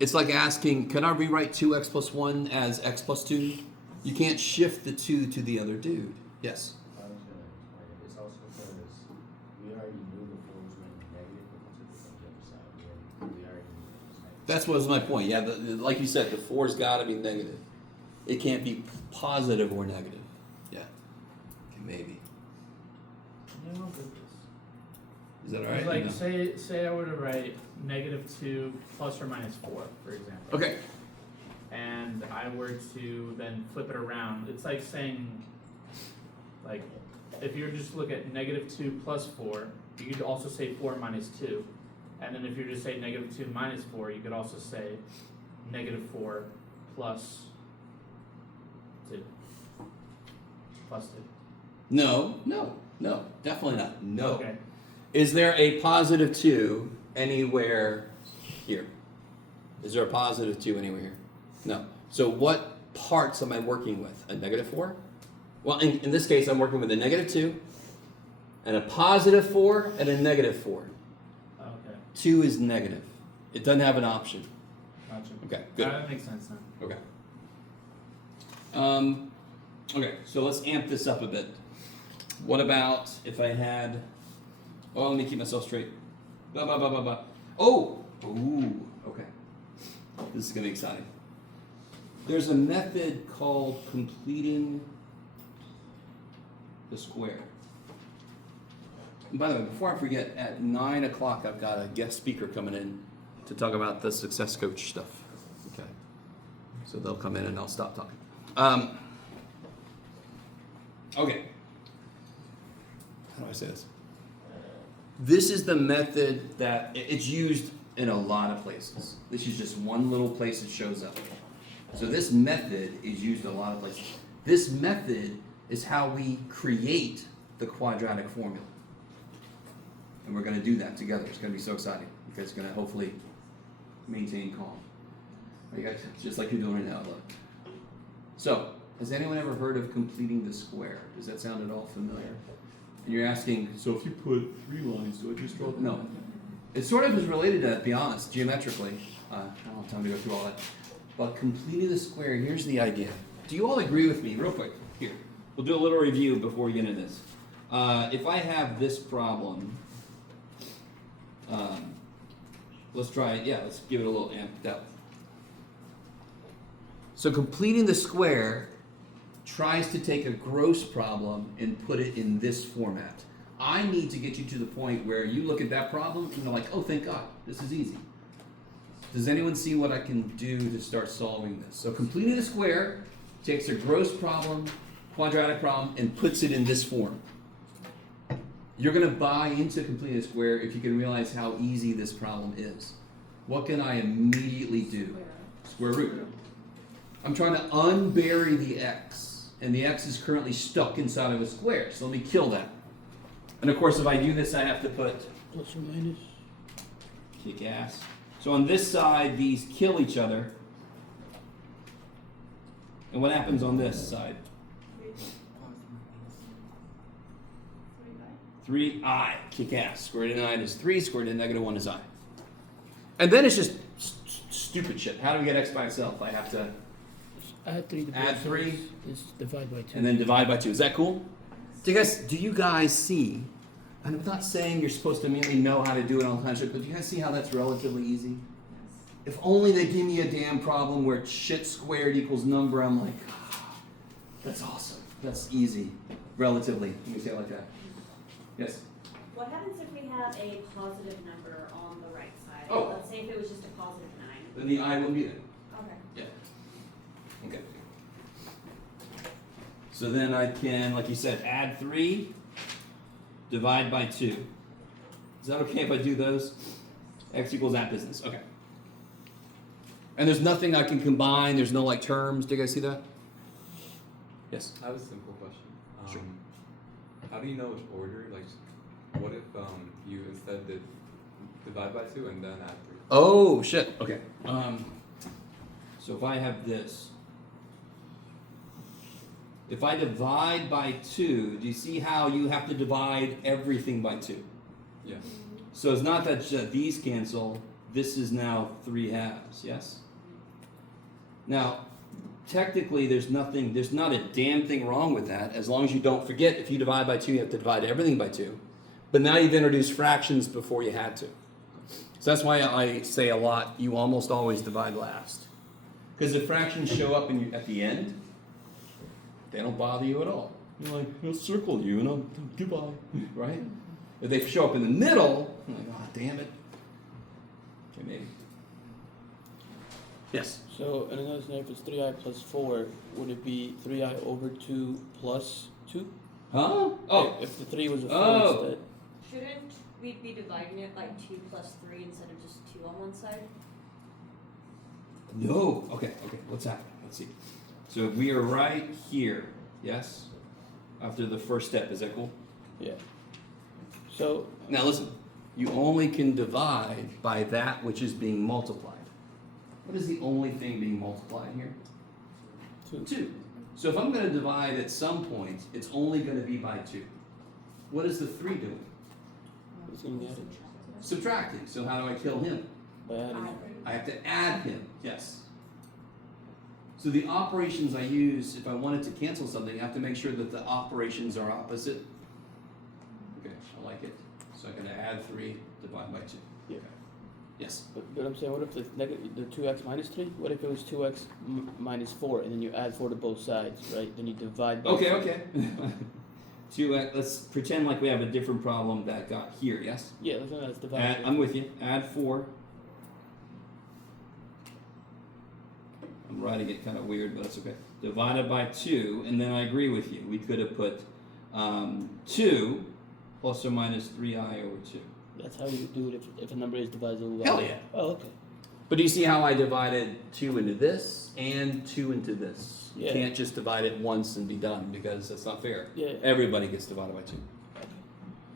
It's like asking, can I rewrite 2x plus 1 as x plus 2? You can't shift the 2 to the other dude. Yes? I was gonna explain it. It's also because we already knew the 4 was going to be negative, but we took it from the other side. We already knew it was negative. That was my point. Yeah, like you said, the 4's got to be negative. It can't be positive or negative. Yeah. Okay, maybe. Yeah, I'll do this. Is that all It's right? like say I were to write -2 plus or minus 4, for example. Okay. And I were to then flip it around. It's like saying, like, if you were just to look at -2 plus 4, you could also say 4 minus 2. And then if you were to say -2 minus 4, you could also say -4 plus 2. Plus 2. No, definitely not. No. Okay. Is there a positive 2 anywhere here? Is there a positive 2 anywhere here? No. So what parts am I working with? A -4? Well, in this case, I'm working with a -2 and a positive 4 and a -4. Okay. 2 is negative. It doesn't have an option. Gotcha. Okay, good. That makes sense now. Okay. Okay, so let's amp this up a bit. What about if I had... Oh, let me keep myself straight. Oh! Ooh, okay. This is going to be exciting. There's a method called completing the square. And by the way, before I forget, at 9 o'clock I've got a guest speaker coming in to talk about the success coach stuff. Okay. So they'll come in and I'll stop talking. Okay. How do I say this? This is the method that it's used in a lot of places. This is just one little place it shows up. So this method is used in a lot of places. This method is how we create the quadratic formula. And we're going to do that together. It's going to be so exciting because it's going to hopefully maintain calm. You guys, just like you're doing right now, look. So, has anyone ever heard of completing the square? Does that sound at all familiar? And you're asking, so if you put 3 lines, do I just draw? No. It sort of is related to that, to be honest, geometrically. I don't have time to go through all that. But completing the square, here's the idea. Do you all agree with me, real quick? Here. We'll do a little review before we get into this. If I have this problem, let's try it. Yeah, let's give it a little amped up. So completing the square tries to take a gross problem and put it in this format. I need to get you to the point where you look at that problem and you're like, oh, thank God, this is easy. Does anyone see what I can do to start solving this? So completing the square takes a gross problem, quadratic problem, and puts it in this form. You're going to buy into completing the square if you can realize how easy this problem is. What can I immediately do? Square root. I'm trying to unbury the x, and the x is currently stuck inside of a square, so let me kill that. And of course, if I do this, I have to put Plus or minus. kick ass. So on this side, these kill each other. And what happens on this side? 3i, kick ass. Square root of 9 is 3, square root of negative 1 is I. And then it's just stupid shit. How do we get x by itself? I have to, Add 3 to Add both 3. sides. Is divide by 2. and then divide by 2. Is that cool? Do you guys see, and I'm not saying you're supposed to immediately know how to do it all the time, but do you guys see how that's relatively easy? If only they give me a damn problem where shit squared equals number, I'm like, that's awesome. That's easy, relatively. Let me say it like that. Yes? What happens if we have a positive number on the right side? Oh. Let's say if it was just a positive 9. Then the I wouldn't be there. Okay. Yeah. Okay. So then I can, like you said, add 3, divide by 2. Is that okay if I do those? X equals that business. Okay. And there's nothing I can combine. There's no like terms. Do you guys see that? Yes. I have a simple question. Sure. How do you know which order? Like, what if you instead did divide by 2 and then add 3? Oh shit. Okay. So if I have this, if I divide by 2, do you see how you have to divide everything by 2? Yeah. So it's not that these cancel. This is now 3 halves. Yes. Now, technically, there's not a damn thing wrong with that, as long as you don't forget. If you divide by 2, you have to divide everything by 2. But now you've introduced fractions before you had to. So that's why I say a lot, you almost always divide last. Because if fractions show up at the end, they don't bother you at all. You're like, I'll circle you and I'll goodbye, right? If they show up in the middle, I'm like, oh, damn it. Okay, maybe. Yes? So, and another thing, if it's 3i plus 4, would it be 3i over 2 plus 2? Huh? Oh, If the 3 was a 4 Oh. instead. Shouldn't we be dividing it by 2 plus 3 instead of just 2 on one side? no. Okay, what's happening? Let's see. So we are right here, yes? After the first step, is that cool? Yeah. So, Now listen, you only can divide by that which is being multiplied. What is the only thing being multiplied here? 2. 2. So if I'm going to divide at some point, it's only going to be by 2. What is the 3 doing? It's going to be added Subtracting. So how do I kill him? by adding it. I have to add him, yes. So the operations I use, if I wanted to cancel something, I have to make sure that the operations are opposite. Okay, I like it. So I can add 3, divide by 2. Yeah. Yes. But I'm saying, what if the 2x minus 3? What if it was 2x minus 4, and then you add 4 to both sides, right? Then you divide by Okay. 2x, let's pretend like we have a different problem that got here, yes? Yeah, that's divided. I'm with you. Add 4. I'm writing it kind of weird, but it's okay. Divided by 2, and then I agree with you. We could have put 2 plus or minus 3i over 2. That's how you do it if a number is divisible by. Hell yeah. Oh, okay. But do you see how I divided 2 into this and 2 into this? You Yeah. can't just divide it once and be done because that's not fair. Yeah. Everybody gets divided by 2.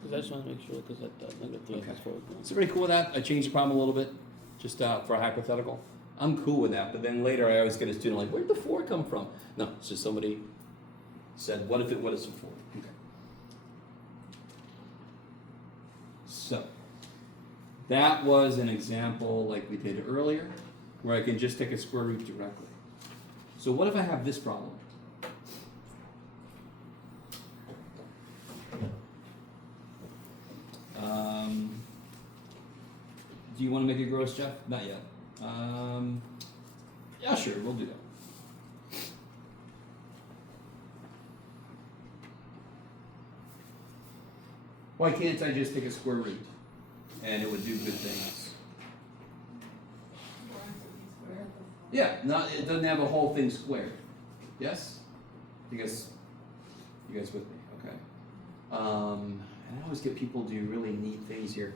Because I just want to make sure, because that negative 3 Okay. is 4. Is everybody cool with that? I changed the problem a little bit, just for a hypothetical. I'm cool with that, but then later I always get a student like, where'd the 4 come from? No, it's just somebody said, what if it was a 4? Okay. So, that was an example like we did earlier, where I can just take a square root directly. So what if I have this problem? Do you want to make it gross, Jeff? Not yet. Yeah, sure, we'll do that. Why can't I just take a square root and it would do good things? Yeah, it doesn't have a whole thing squared. Yes? You guys with me? Okay. And I always get people do really neat things here.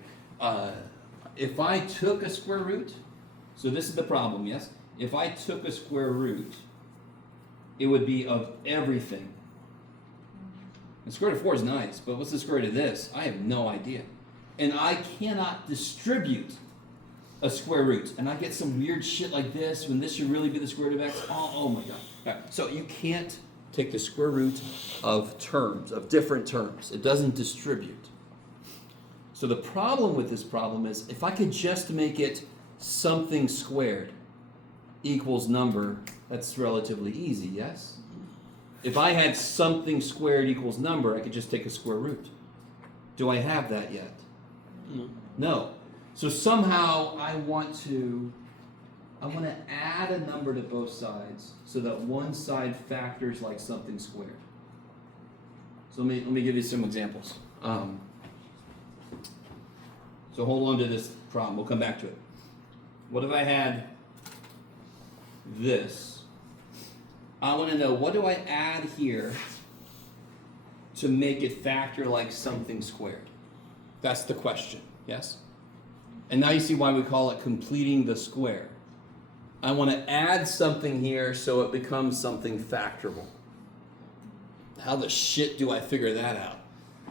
If I took a square root, so this is the problem, yes? If I took a square root, it would be of everything. The square root of 4 is nice, but what's the square root of this? I have no idea. And I cannot distribute a square root. And I get some weird shit like this when this should really be the square root of x. Oh my god. All right, so you can't take the square root of terms, of different terms. It doesn't distribute. So the problem with this problem is if I could just make it something squared equals number, that's relatively easy, yes? If I had something squared equals number, I could just take a square root. Do I have that yet? No. No. So somehow I want to add a number to both sides so that one side factors like something squared. So let me give you some examples. So hold on to this problem. We'll come back to it. What if I had this? I want to know, what do I add here to make it factor like something squared? That's the question, yes? And now you see why we call it completing the square. I want to add something here so it becomes something factorable. How the shit do I figure that out?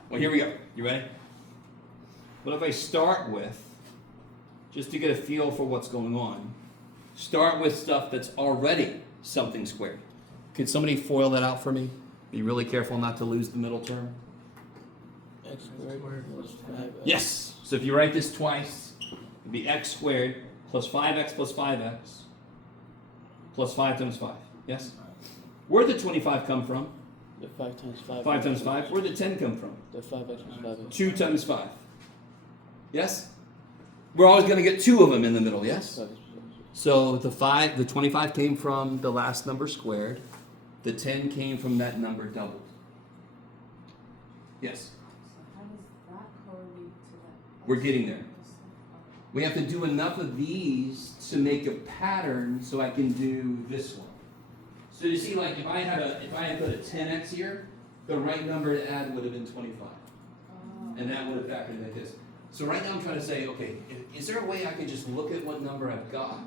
Well, here we go. You ready? What if I start with, just to get a feel for what's going on, start with stuff that's already something squared. Could somebody FOIL that out for me? Be really careful not to lose the middle term. X squared plus 5x. Yes. So if you write this twice, it'd be x squared plus 5x plus 5x plus 5 times 5. Yes? Where'd the 25 come from? The 5 times 5. 5 times 5. Where'd the 10 come from? The 5x plus 5x. 2 times 5. Yes? We're always going to get 2 of them in the middle, yes? So the 25 came from the last number squared. The 10 came from that number doubled. Yes? So how does that correlate to that? We're getting there. We have to do enough of these to make a pattern so I can do this one. So you see, like if I had put a 10x here, the right number to add would have been 25. And that would have factored like this. So right now I'm trying to say, okay, is there a way I can just look at what number I've got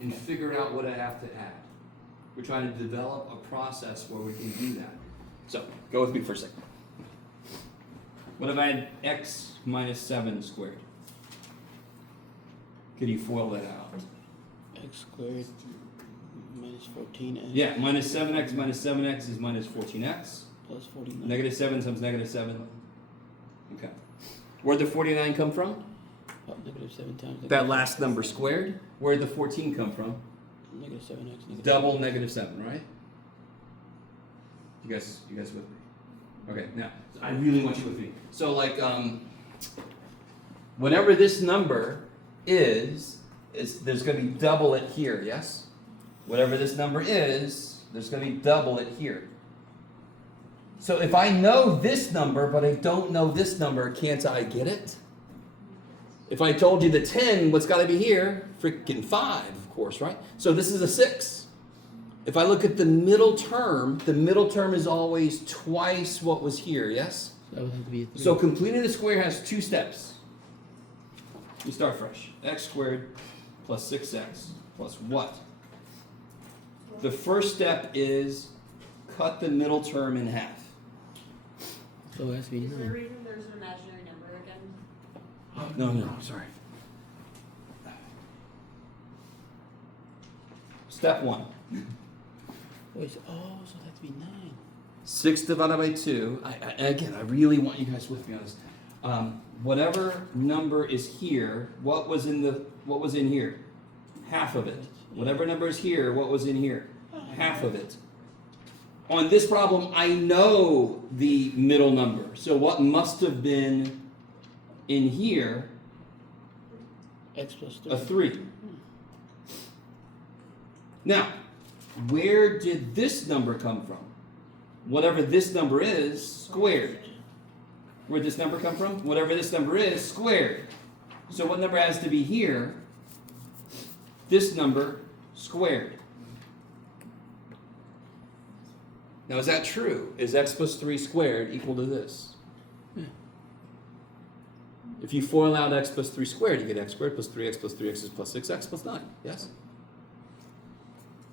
and figure out what I have to add? We're trying to develop a process where we can do that. So go with me for a second. What if I had x minus 7 squared? Can you FOIL that out? X squared minus 14x. Yeah, minus 7x is minus 14x. Plus 49. Negative 7 times negative 7. Okay. Where'd the 49 come from? Oh, negative 7 times. That negative last number squared. Where'd the 14 come from? Negative 7x. Negative Double negative 7, right? You guys with me? Okay, now, I really want you with me. So like, whatever this number is there's going to be double it here, yes? Whatever this number is, there's going to be double it here. So if I know this number, but I don't know this number, can't I get it? If I told you the 10, what's got to be here? Freaking 5, of course, right? So this is a 6. If I look at the middle term is always twice what was here, yes? That would have to be a 3. So completing the square has 2 steps. You start fresh. X squared plus 6x plus what? The first step is cut the middle term in half. So it has to be Is there a 9. reason there's an imaginary number again? No, sorry. Step 1. Wait, so it has to be 9. 6 divided by 2. I really want you guys with me on this. Whatever number is here, what was in here? Half of it. Whatever number is here, what was in here? Half of it. On this problem, I know the middle number. So what must have been in here? X plus 3. A 3. Now, where did this number come from? Whatever this number is, squared. Where'd this number come from? Whatever this number is, squared. So what number has to be here? This number squared. Now is that true? Is x plus 3 squared equal to this? Yeah. If you FOIL out x plus 3 squared, you get x squared plus 3x plus 3x is plus 6x plus 9. Yes?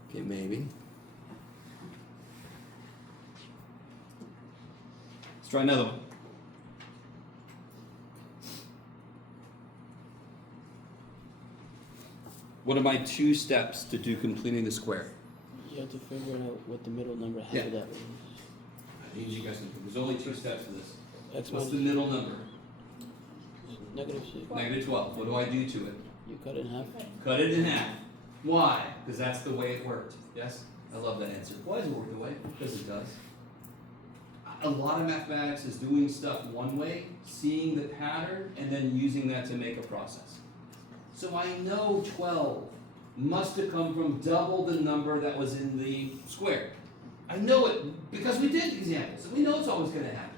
Okay, maybe. Let's try another one. What are my 2 steps to do completing the square? You have to figure out what the middle number half Yeah. of that is. I need you guys to think. There's only 2 steps to this. X What's minus the middle number? negative 6. Negative 12. What do I do to it? You cut it in half. Cut it in half. Why? Because that's the way it worked. Yes? I love that answer. Why does it work the way? Because it does. A lot of mathematics is doing stuff one way, seeing the pattern, and then using that to make a process. So I know 12 must have come from double the number that was in the square. I know it because we did examples, and we know it's always going to happen.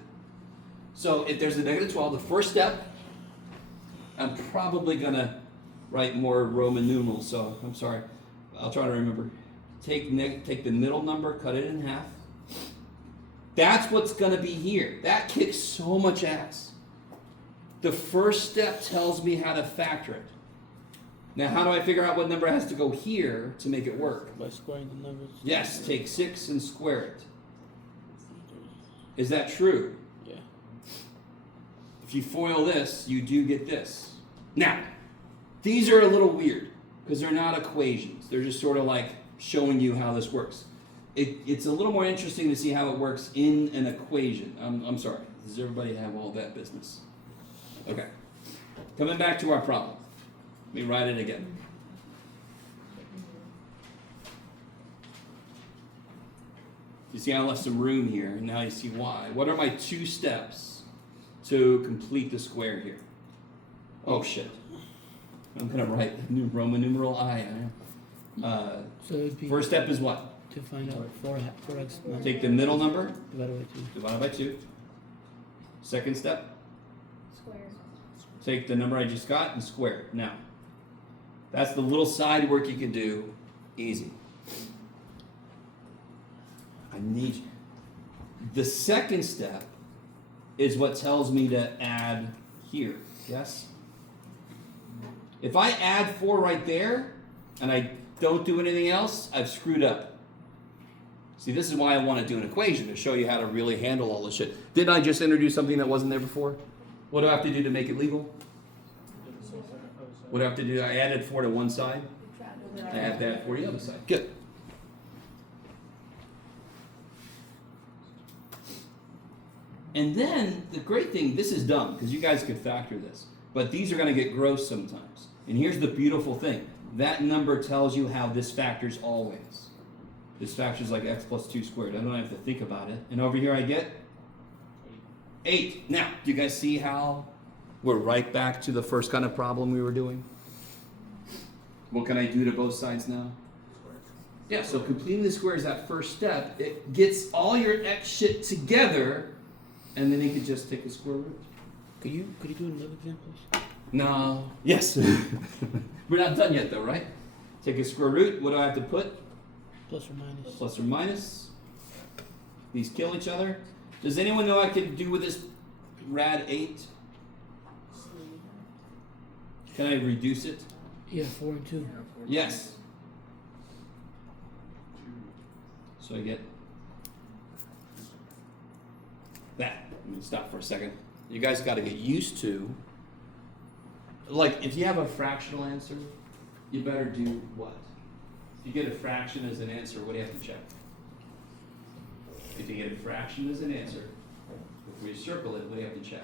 So if there's a negative 12, the first step, I'm probably going to write more Roman numerals, so I'm sorry. I'll try to remember. Take the middle number, cut it in half. That's what's going to be here. That kicks so much ass. The first step tells me how to factor it. Now, how do I figure out what number has to go here to make it work? By squaring the numbers. Yes, take 6 and square it. Is that true? Yeah. If you FOIL this, you do get this. Now, these are a little weird because they're not equations. They're just sort of like showing you how this works. It's a little more interesting to see how it works in an equation. I'm sorry. Does everybody have all that business? Okay. Coming back to our problem. Let me write it again. You see I left some room here, and now you see why. What are my 2 steps to complete the square here? Oh shit. I'm going to write Roman numeral I. So it would be First step is what? to find out 4x minus Take the middle number, divided by 2. divide it by 2. Second step, Square. take the number I just got and square it. Now, that's the little side work you can do. Easy. I need you. The second step is what tells me to add here. Yes? If I add 4 right there and I don't do anything else, I've screwed up. See, this is why I want to do an equation, to show you how to really handle all this shit. Didn't I just introduce something that wasn't there before? What do I have to do to make it legal? What do I have to do? I added 4 to one side. I have to add 4 to the other side. Good. And then, the great thing, this is dumb, because you guys could factor this, but these are going to get gross sometimes. And here's the beautiful thing. That number tells you how this factors always. This factors like x plus 2 squared. I don't have to think about it. And over here I get 8. Now, do you guys see how we're right back to the first kind of problem we were doing? What can I do to both sides now? Yeah, so completing the square is that first step. It gets all your x shit together, and then you can just take a square root. Could you do another example, please? No. Yes. We're not done yet though, right? Take a square root. What do I have to put? Plus or minus. Plus or minus. These kill each other. Does anyone know what I can do with this rad 8? Can I reduce it? Yeah, 4 and 2. Yes. So I get that. Let me stop for a second. You guys got to get used to, like, if you have a fractional answer, you better do what? If you get a fraction as an answer, what do you have to check? If you get a fraction as an answer, if we circle it, what do you have to check?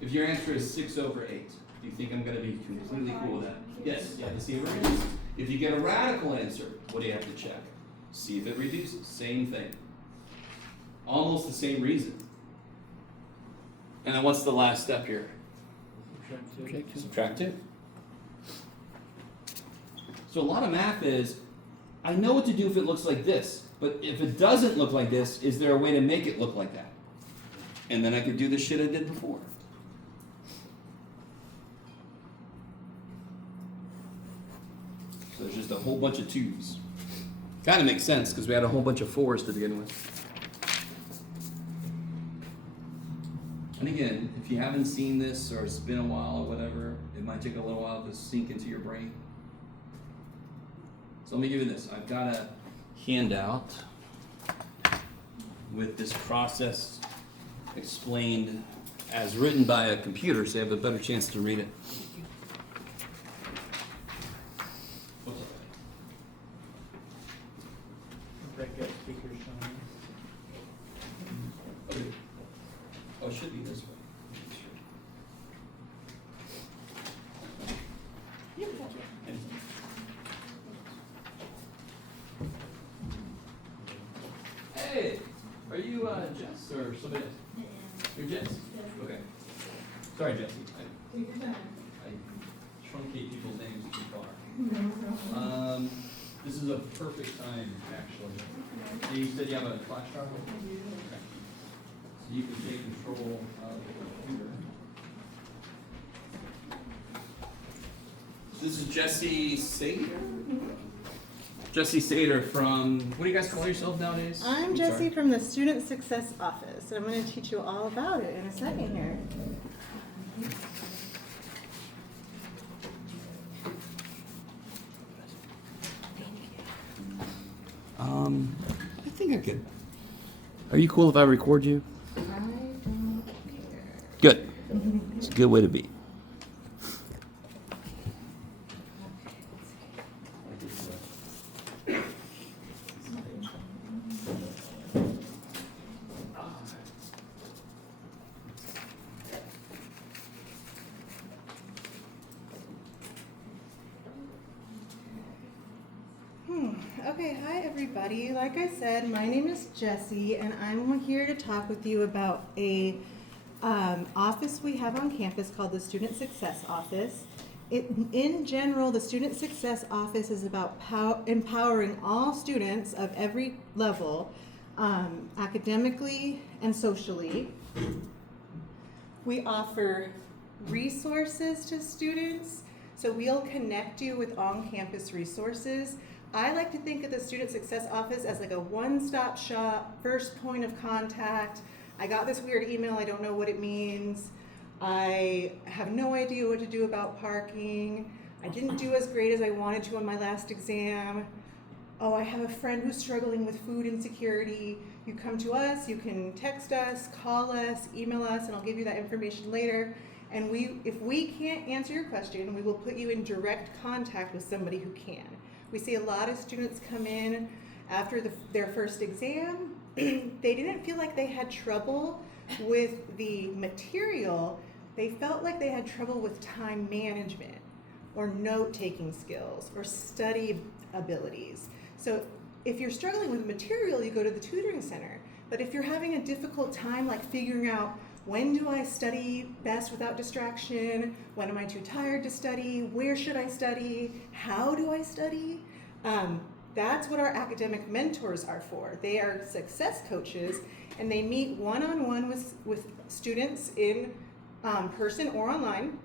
If your answer is 6 over 8, do you think I'm going to be completely cool with that? Yes, you have to see if it reduces. If you get a radical answer, what do you have to check? See if it reduces. Same thing. Almost the same reason. And then what's the last step here? Subtract 2. Subtract 2. So a lot of math is, I know what to do if it looks like this, but if it doesn't look like this, is there a way to make it look like that? And then I could do the shit I did before. So there's just a whole bunch of 2s. Kind of makes sense, because we had a whole bunch of 4s to begin with. And again, if you haven't seen this, or it's been a while or whatever, it might take a little while to sink into your brain. So let me give you this. I've got a handout with this process explained as written by a computer, so you have a better chance to read it. That gets speaker showing. Oh, it should be this way. Hey, are you Jess or somebody else? You're Jess? Okay. Sorry, Jesse. I truncate people's names too far. This is a perfect time, actually. You said you have a flash drive? Okay. So you can take control of the computer. This is Jesse Sater? Jesse Sater from, what do you guys call yourself nowadays? I'm sorry. Jessie from the Student Success Office, and I'm going to teach you all about it in a second here. I think I could. Are you cool if I record you? I don't care. Good. It's a good way to be. Okay, hi everybody. Like I said, my name is Jessie, and I'm here to talk with you about a office we have on campus called the Student Success Office. In general, the Student Success Office is about empowering all students of every level, academically and socially. We offer resources to students, so we'll connect you with on-campus resources. I like to think of the Student Success Office as like a one-stop shop, first point of contact. I got this weird email, I don't know what it means. I have no idea what to do about parking. I didn't do as great as I wanted to on my last exam. Oh, I have a friend who's struggling with food insecurity. You come to us, you can text us, call us, email us, and I'll give you that information later. And if we can't answer your question, we will put you in direct contact with somebody who can. We see a lot of students come in after their first exam. They didn't feel like they had trouble with the material. They felt like they had trouble with time management or note-taking skills or study abilities. So if you're struggling with material, you go to the tutoring center. But if you're having a difficult time like figuring out when do I study best without distraction? When am I too tired to study? Where should I study? How do I study? That's what our academic mentors are for. They are success coaches, and they meet one-on-one with students in person or online.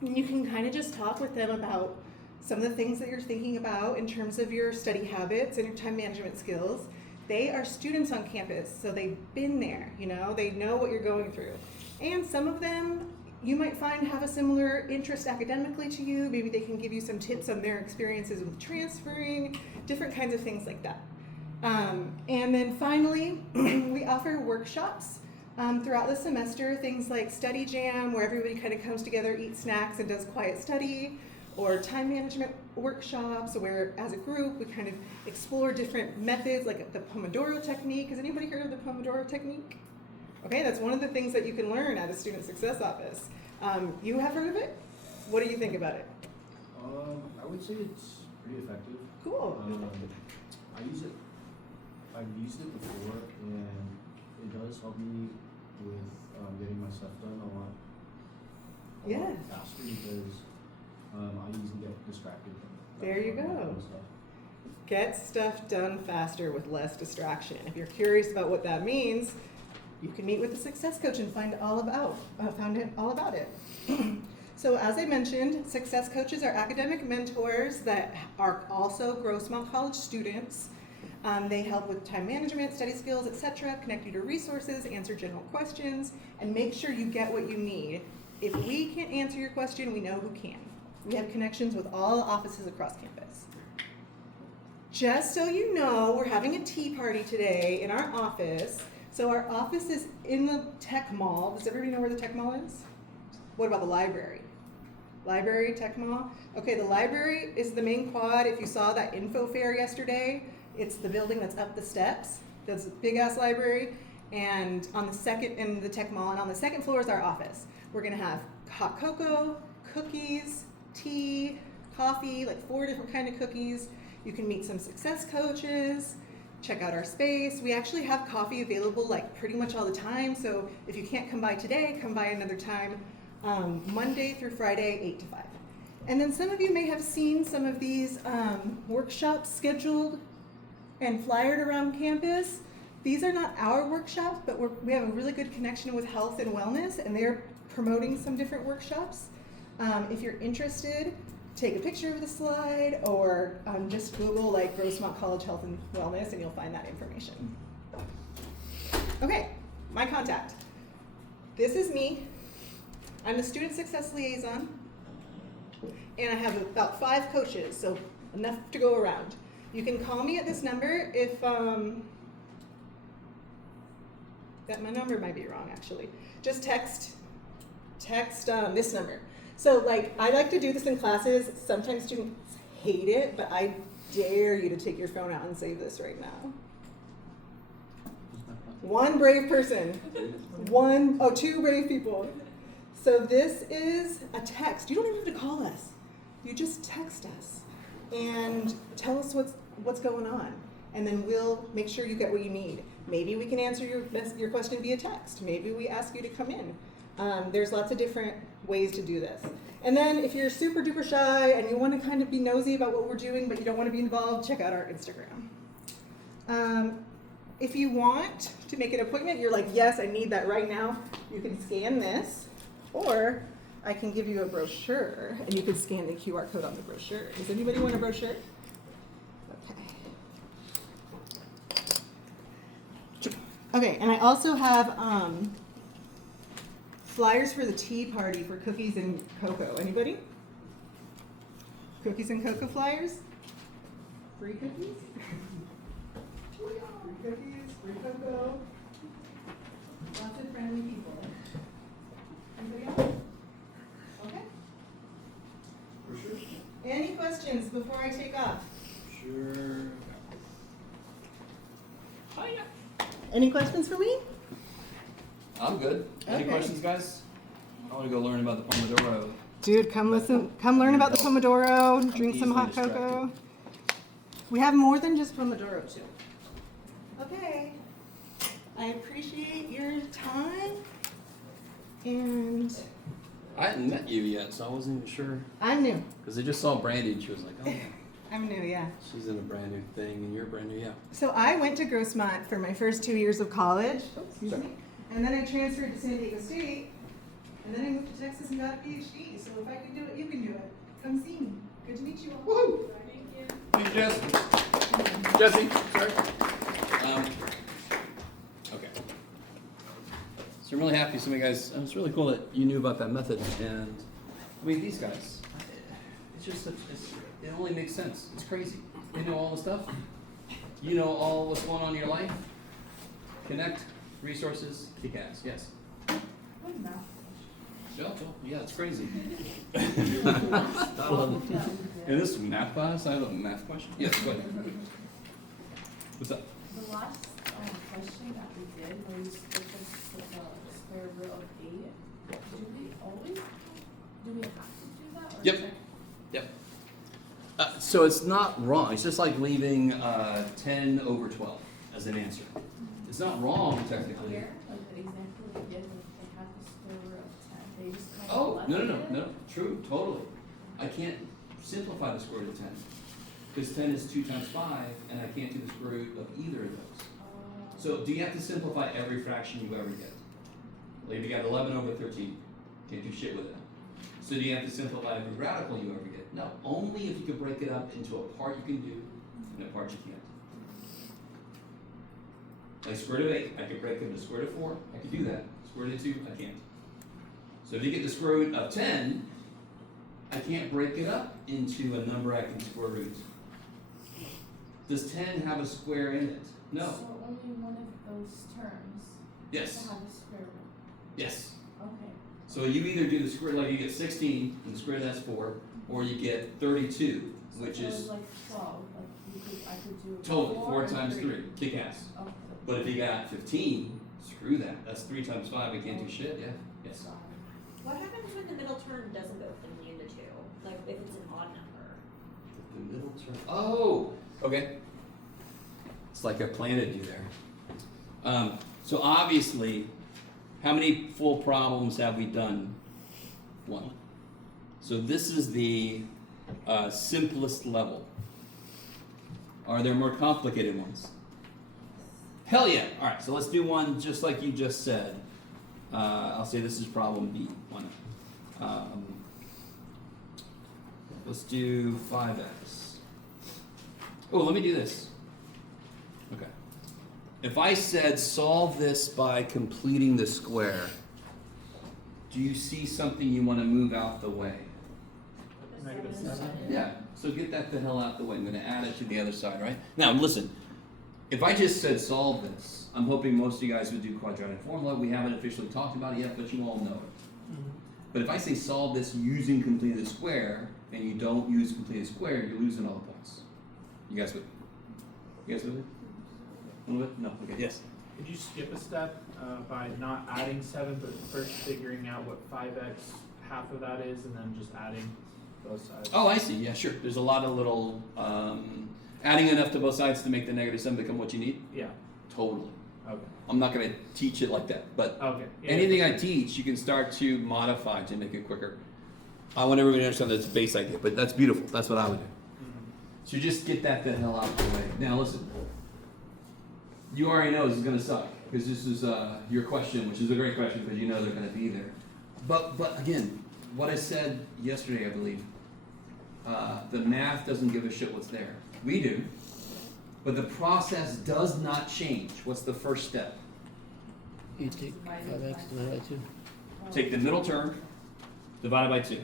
And you can kind of just talk with them about some of the things that you're thinking about in terms of your study habits and your time management skills. They are students on campus, so they've been there, they know what you're going through. And some of them you might find have a similar interest academically to you. Maybe they can give you some tips on their experiences with transferring, different kinds of things like that. And then finally, we offer workshops throughout the semester, things like study jam, where everybody kind of comes together, eats snacks, and does quiet study, or time management workshops, where as a group we kind of explore different methods, like the Pomodoro technique. Has anybody heard of the Pomodoro technique? Okay, that's one of the things that you can learn at a Student Success Office. You have heard of it? What do you think about it? I would say it's pretty effective. Cool. I've used it before, and it does help me with getting my stuff done a lot faster because I easily get distracted. There you go. Stuff. Get stuff done faster with less distraction. If you're curious about what that means, you can meet with the success coach and find all about it. So as I mentioned, success coaches are academic mentors that are also Grossmont College students. They help with time management, study skills, etc., connect you to resources, answer general questions, and make sure you get what you need. If we can't answer your question, we know who can. We have connections with all offices across campus. Just so you know, we're having a tea party today in our office. So our office is in the tech mall. Does everybody know where the tech mall is? What about the library? Library, tech mall? Okay, the library is the main quad. If you saw that info fair yesterday, it's the building that's up the steps. That's a big ass library. And on the second, in the tech mall, and on the second floor is our office. We're gonna have hot cocoa, cookies, tea, coffee, like 4 different kind of cookies. You can meet some success coaches, check out our space. We actually have coffee available like pretty much all the time. So if you can't come by today, come by another time. Monday through Friday, 8 to 5. And then some of you may have seen some of these workshops scheduled and flyered around campus. These are not our workshops, but we have a really good connection with health and wellness, and they're promoting some different workshops. If you're interested, take a picture of the slide or just Google like Grossmont College Health and Wellness and you'll find that information. Okay, my contact. This is me. I'm the Student Success Liaison, and I have about 5 coaches, so enough to go around. You can call me at this number if, that my number might be wrong actually. Just text this number. So like, I like to do this in classes. Sometimes students hate it, but I dare you to take your phone out and save this right now. One brave person. 2 brave people. So this is a text. You don't even have to call us. You just text us and tell us what's going on. And then we'll make sure you get what you need. Maybe we can answer your question via text. Maybe we ask you to come in. There's lots of different ways to do this. And then if you're super duper shy and you want to kind of be nosy about what we're doing but you don't want to be involved, check out our Instagram. If you want to make an appointment, you're like, yes, I need that right now, you can scan this, or I can give you a brochure and you can scan the QR code on the brochure. Does anybody want a brochure? Okay, and I also have flyers for the tea party for cookies and cocoa. Anybody? Cookies and cocoa flyers? Free cookies? Free cookies, free cocoa. Lots of friendly people. Anybody else? Okay. For sure. Any questions before I take off? Sure. Hiya. Any questions for me? I'm good. Any Okay. questions, guys? I want to go learn about the Pomodoro. Dude, come learn about the Pomodoro, drink some hot easily cocoa. We have more than just Pomodoro too. Okay. I appreciate your time. And I hadn't met you yet, so I wasn't even sure. I'm new. Because I just saw Brandy and she was like, oh, I'm new, yeah. she's in a brand new thing and you're brand new, yeah. So I went to Grossmont for my first 2 years of college. Excuse me. And then I transferred to San Diego State. And then I moved to Texas and got a PhD. So if I can do it, you can do it. Come see me. Good to meet you all. Woohoo! Thank you, Jess. Jesse, sorry. Okay. So I'm really happy some of you guys, it's really cool that you knew about that method. And I mean, these guys, it's just, it only makes sense. It's crazy. They know all the stuff. You know all what's going on in your life. Connect, resources, kick ass. Yes. Yeah, it's crazy. I love it. In this math class, I have a math question. Yes, go ahead. What's up? The last question that we did was the square root of 8. Do we have to do that? Or Yep. is it- Yep. So it's not wrong. It's just like leaving 10 over 12 as an answer. It's not wrong technically. Here, like the example we did, they had the square root of 10. They just kind Oh, of no, left it. true, totally. I can't simplify the square root of 10. Because 10 is 2 times 5, and I can't do the square root of either of those. So do you have to simplify every fraction you ever get? Like if you got 11 over 13, can't do shit with it. So do you have to simplify every radical you ever get? No, only if you can break it up into a part you can do and a part you can't. Like square root of 8, I could break it into square root of 4, I could do that. Square root of 2, I can't. So if you get the square root of 10, I can't break it up into a number I can square root. Does 10 have a square in it? No. So only one of those terms Yes. to have a square root. Yes. Okay. So you either do the square, like you get 16, and the square that's 4, or you get 32, So which if it was is like 12, like I could do total, 4 and times 3, kick ass. Okay. But if you got 15, screw that. That's 3 times 5, we can't do shit, yeah. Yes. Got it. What happens when the middle term doesn't go from the into two? Like if it's an odd number? The middle term. Oh, okay. It's like I planted you there. So obviously, how many full problems have we done? 1. So this is the simplest level. Are there more complicated ones? Hell yeah! All right, so let's do one just like you just said. I'll say this is problem B. Why not? Let's do 5x. Oh, let me do this. Okay. If I said solve this by completing the square, do you see something you want to move out the way? Negative Seven. 7. Yeah. So get that the hell out the way. I'm going to add it to the other side, right? Now, listen. If I just said solve this, I'm hoping most of you guys would do quadratic formula. We haven't officially talked about it yet, but you all know it. But if I say solve this using completed square, and you don't use completed square, you're losing all the points. You guys with me? You guys with me? A little bit? No? Okay, yes. Could you skip a step by not adding 7, but first figuring out what 5x half of that is, and then just adding both sides? Oh, I see. Yeah, sure. There's a lot of little, adding enough to both sides to make the negative sum become what you need? Yeah. Totally. Okay. I'm not going to teach it like that, but Okay. Yeah. anything I teach, you can start to modify to make it quicker. I want everybody to understand that's a base idea, but that's beautiful. That's what I would do. Mhm. So just get that the hell out of the way. Now listen, you already know this is going to suck because this is your question, which is a great question because you know they're going to be there. But again, what I said yesterday, I believe, the math doesn't give a shit what's there. We do, but the process does not change. What's the first step? You take 5x divided by 2. Take the middle term, divided by 2.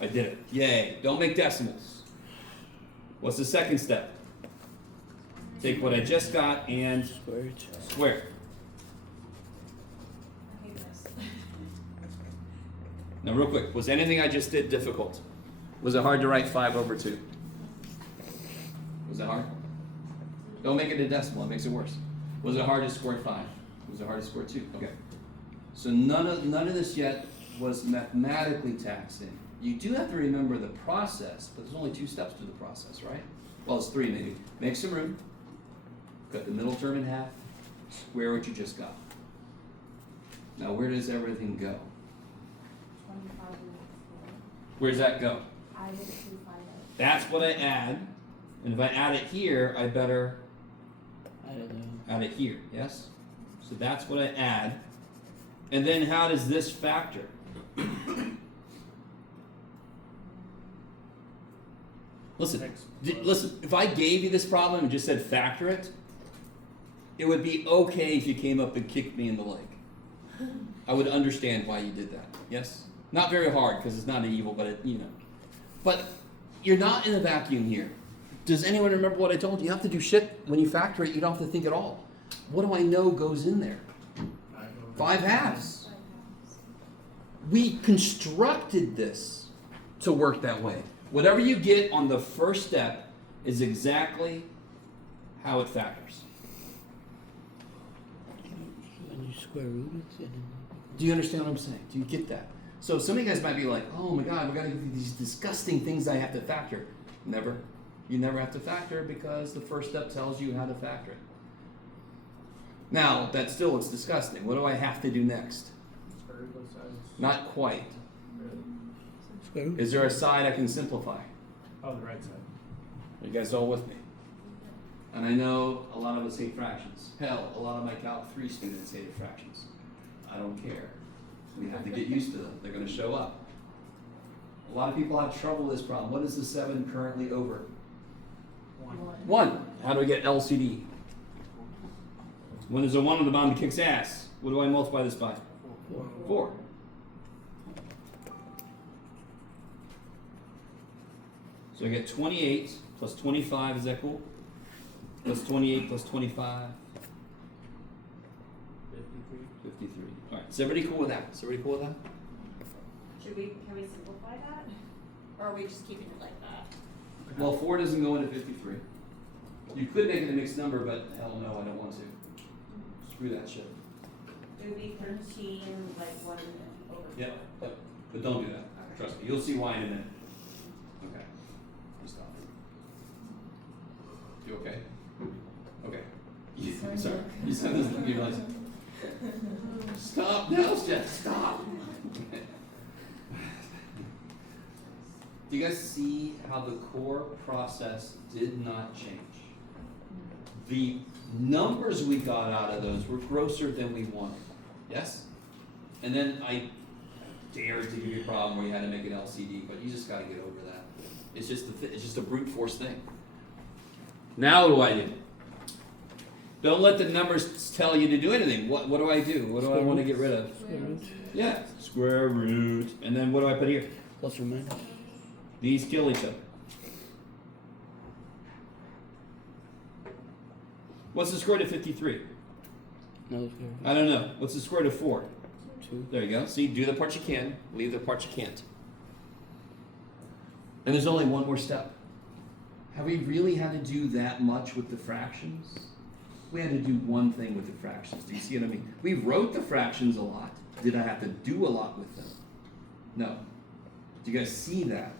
I did it. Yay. Don't make decimals. What's the second step? Take what I just got and Square it. square it. I hate this. Now real quick, was anything I just did difficult? Was it hard to write 5 over 2? Was it hard? Don't make it a decimal, it makes it worse. Was it hard to square 5? Was it hard to square 2? Okay. So none of this yet was mathematically taxing. You do have to remember the process, but there's only 2 steps to the process, right? Well, it's 3 maybe. Make some room. Cut the middle term in half. Square what you just got. Now where does everything go? 25 over 4. Where's that go? Add it to 5x. That's what I add. And if I add it here, I better add it here, yes? So that's what I add. And then how does this factor? Listen, listen, if I gave you this problem and just said factor it, it would be okay if you came up and kicked me in the leg. I would understand why you did that, yes? Not very hard because it's not evil, but it, you know. But you're not in a vacuum here. Does anyone remember what I told you? You have to do shit when you factor it, you don't have to think at all. What do I know goes in there? 5 halves. We constructed this to work that way. Whatever you get on the first step is exactly how it factors. And you square root it, and then Do you understand what I'm saying? Do you get that? So some of you guys might be like, oh my God, we gotta get these disgusting things I have to factor. Never. You never have to factor because the first step tells you how to factor it. Now, that still looks disgusting. What do I have to do next? Square root both sides. Not quite. Really? square root. Is there a side I can simplify? Oh, the right side. Are you guys all with me? And I know a lot of us hate fractions. Hell, a lot of my Calc 3 students hated fractions. I don't care. We have to get used to them. They're going to show up. A lot of people have trouble with this problem. What is the 7 currently over? 1. How do I get LCD? When there's a 1 on the bottom that kicks ass, what do I multiply this by? 4. So I get 28 plus 25, is that cool? Plus 28 plus 25. is everybody cool with that? Is everybody cool with that? Can we simplify that? Or are we just keeping it like that? Well, 4 doesn't go into 53. You could make it a mixed number, but hell no, I don't want to. Screw that shit. It would be 13, like 1 over 4. Yep, yep. But don't do that. Trust me, you'll see why in a minute. Okay. You stop. You okay? Okay. Sorry. You said this, you realize. Stop now, Jeff. Stop. Do you guys see how the core process did not change? The numbers we got out of those were grosser than we wanted. Yes? And then I dared to give you a problem where you had to make an LCD, but you just got to get over that. It's just a brute force thing. Now what do? Don't let the numbers tell you to do anything. What do I do? What do I want to get rid of? Square root. Yeah, square root. And then what do I put here? Plus or minus. These kill each other. What's the square root of 53? No square root. I don't know. What's the square root of 4? 2. There you go. See, do the part you can, leave the part you can't. And there's only one more step. Have we really had to do that much with the fractions? We had to do one thing with the fractions. Do you see what I mean? We wrote the fractions a lot. Did I have to do a lot with them? No. Do you guys see that?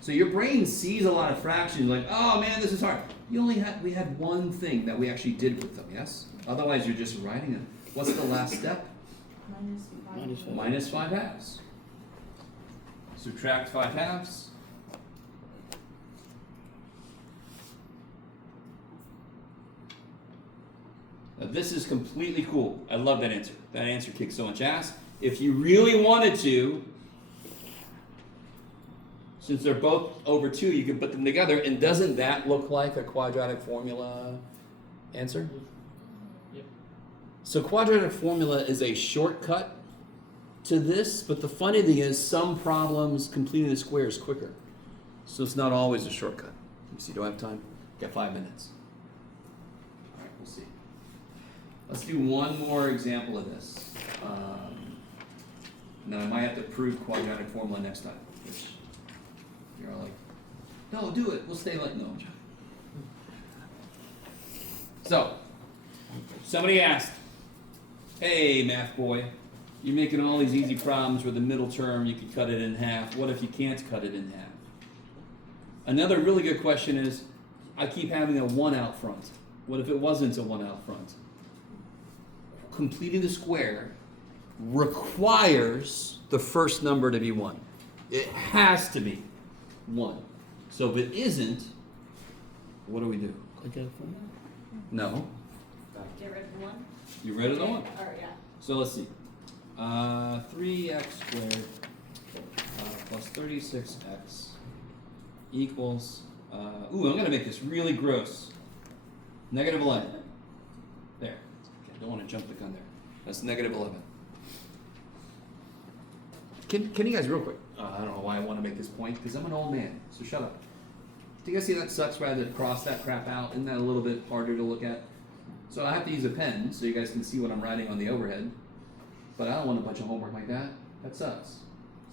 So your brain sees a lot of fractions, like, oh man, this is hard. We had one thing that we actually did with them, yes? Otherwise you're just writing them. What's the last step? Minus 5. Minus 5 halves. Subtract 5 halves. Now this is completely cool. I love that answer. That answer kicks so much ass. If you really wanted to, since they're both over 2, you can put them together, and doesn't that look like a quadratic formula answer? Yep. So quadratic formula is a shortcut to this, but the funny thing is some problems completing the square is quicker. So it's not always a shortcut. Let me see, do I have time? Got 5 minutes. All right, we'll see. Let's do one more example of this. And then I might have to prove quadratic formula next time, which you're all like, no, do it. We'll stay like, no. So, somebody asked, hey, math boy, you're making all these easy problems where the middle term, you could cut it in half. What if you can't cut it in half? Another really good question is, I keep having a 1 out front. What if it wasn't a 1 out front? Completing the square requires the first number to be 1. It has to be 1. So if it isn't, what do we do? Quadratic formula. No. Get rid of 1? You rid of the 1. Or, yeah. So let's see. 3x squared plus 36x equals, ooh, I'm going to make this really gross. Negative 11. There. Okay, I don't want to jump the gun there. That's negative 11. Can you guys real quick? I don't know why I want to make this point, because I'm an old man, so shut up. Do you guys see that sucks rather than cross that crap out? Isn't that a little bit harder to look at? So I have to use a pen so you guys can see what I'm writing on the overhead. But I don't want a bunch of homework like that. That sucks.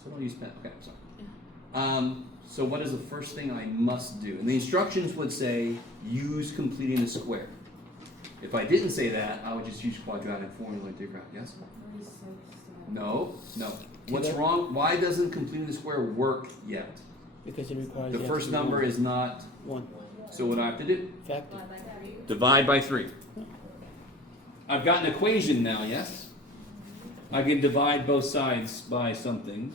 So don't use pen. Okay, sorry. So what is the first thing I must do? And the instructions would say, use completing the square. If I didn't say that, I would just use quadratic formula to figure out, yes? No. What's wrong? Why doesn't completing the square work yet? Because it requires The first number is not, 1. so what do I have to do? Factor. Divide by 3. I've got an equation now, yes? I can divide both sides by something.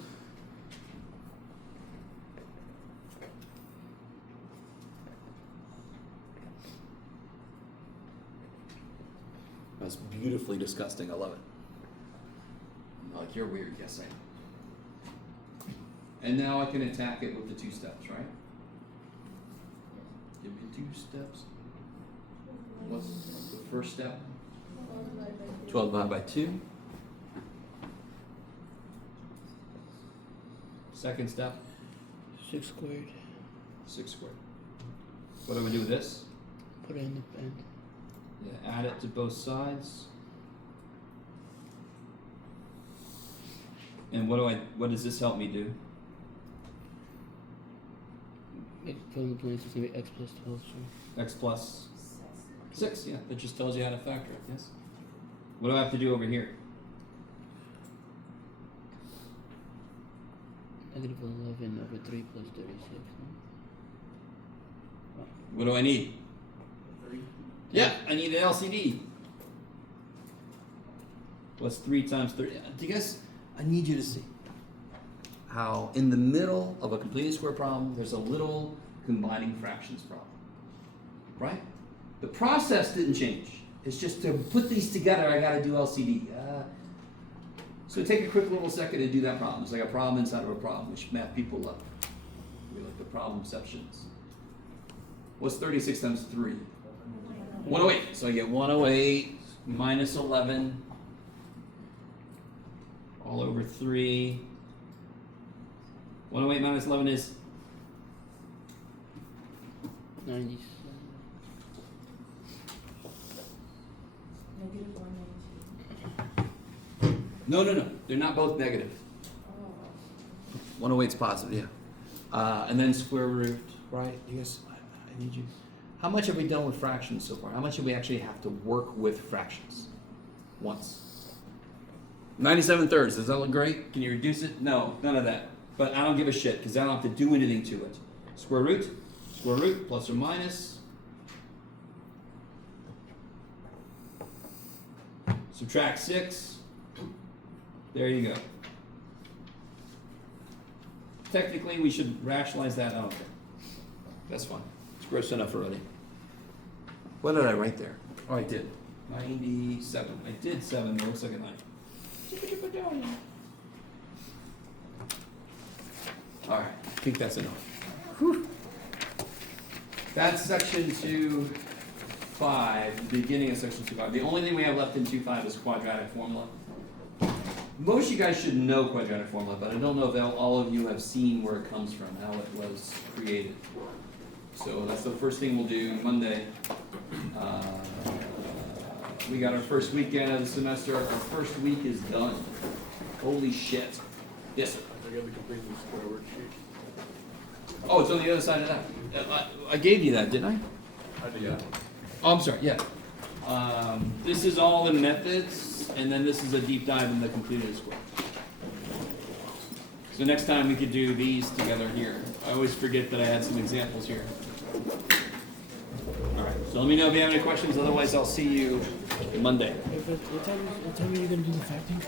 That's beautifully disgusting. I love it. Like, you're weird. Yes, I am. And now I can attack it with the 2 steps, right? Give me 2 steps. What's the first step? 12 divided by 2. Second step? 6 squared. 6 squared. What do I do with this? Put it in the end. Yeah, add it to both sides. And what does this help me do? Fill in the blanks, it's gonna be x plus 12, so. X plus 6, yeah, that just tells you how to factor it, yes? What do I have to do over here? Negative 11 over 3 plus 36. No? What do I need? Yeah, I need an LCD. What's 3 times 30? Do you guys, I need you to see how in the middle of a completed square problem, there's a little combining fractions problem, right? The process didn't change. It's just to put these together, I gotta do LCD. So take a quick little second to do that problem. It's like a problem inside of a problem, which math people love. We like the problemceptions. What's 36 times 3? 108. So I get 108 minus 11 all over 3. 108 minus 11 is 97. Negative 119. no. They're not both negative. Oh. 108 is positive, yeah. And then square root, right? You guys, I need you. How much have we done with fractions so far? How much do we actually have to work with fractions? Once. 97 thirds. Does that look great? Can you reduce it? No, none of that. But I don't give a shit because I don't have to do anything to it. Square root, plus or minus. Subtract 6. There you go. Technically, we should rationalize that. I don't care. That's fine. It's gross enough already. What did I write there? Oh, I did. 97. I did 7, but it looks like a 9. Alright, I think that's enough. Whew. That's section 2.5, the beginning of section 2.5. The only thing we have left in 2.5 is quadratic formula. Most of you guys should know quadratic formula, but I don't know if all of you have seen where it comes from, how it was created. So that's the first thing we'll do Monday. We got our first weekend of the semester. Our first week is done. Holy shit. Yes, sir. I got the complete square worksheet. Oh, it's on the other side of that. I gave you that, didn't I? I did, yeah. Oh, I'm sorry, yeah. This is all the methods, and then this is a deep dive in the completed square. So next time we could do these together here. I always forget that I had some examples here. All right, so let me know if you have any questions, otherwise I'll see you Monday. What time are you gonna do the factoring?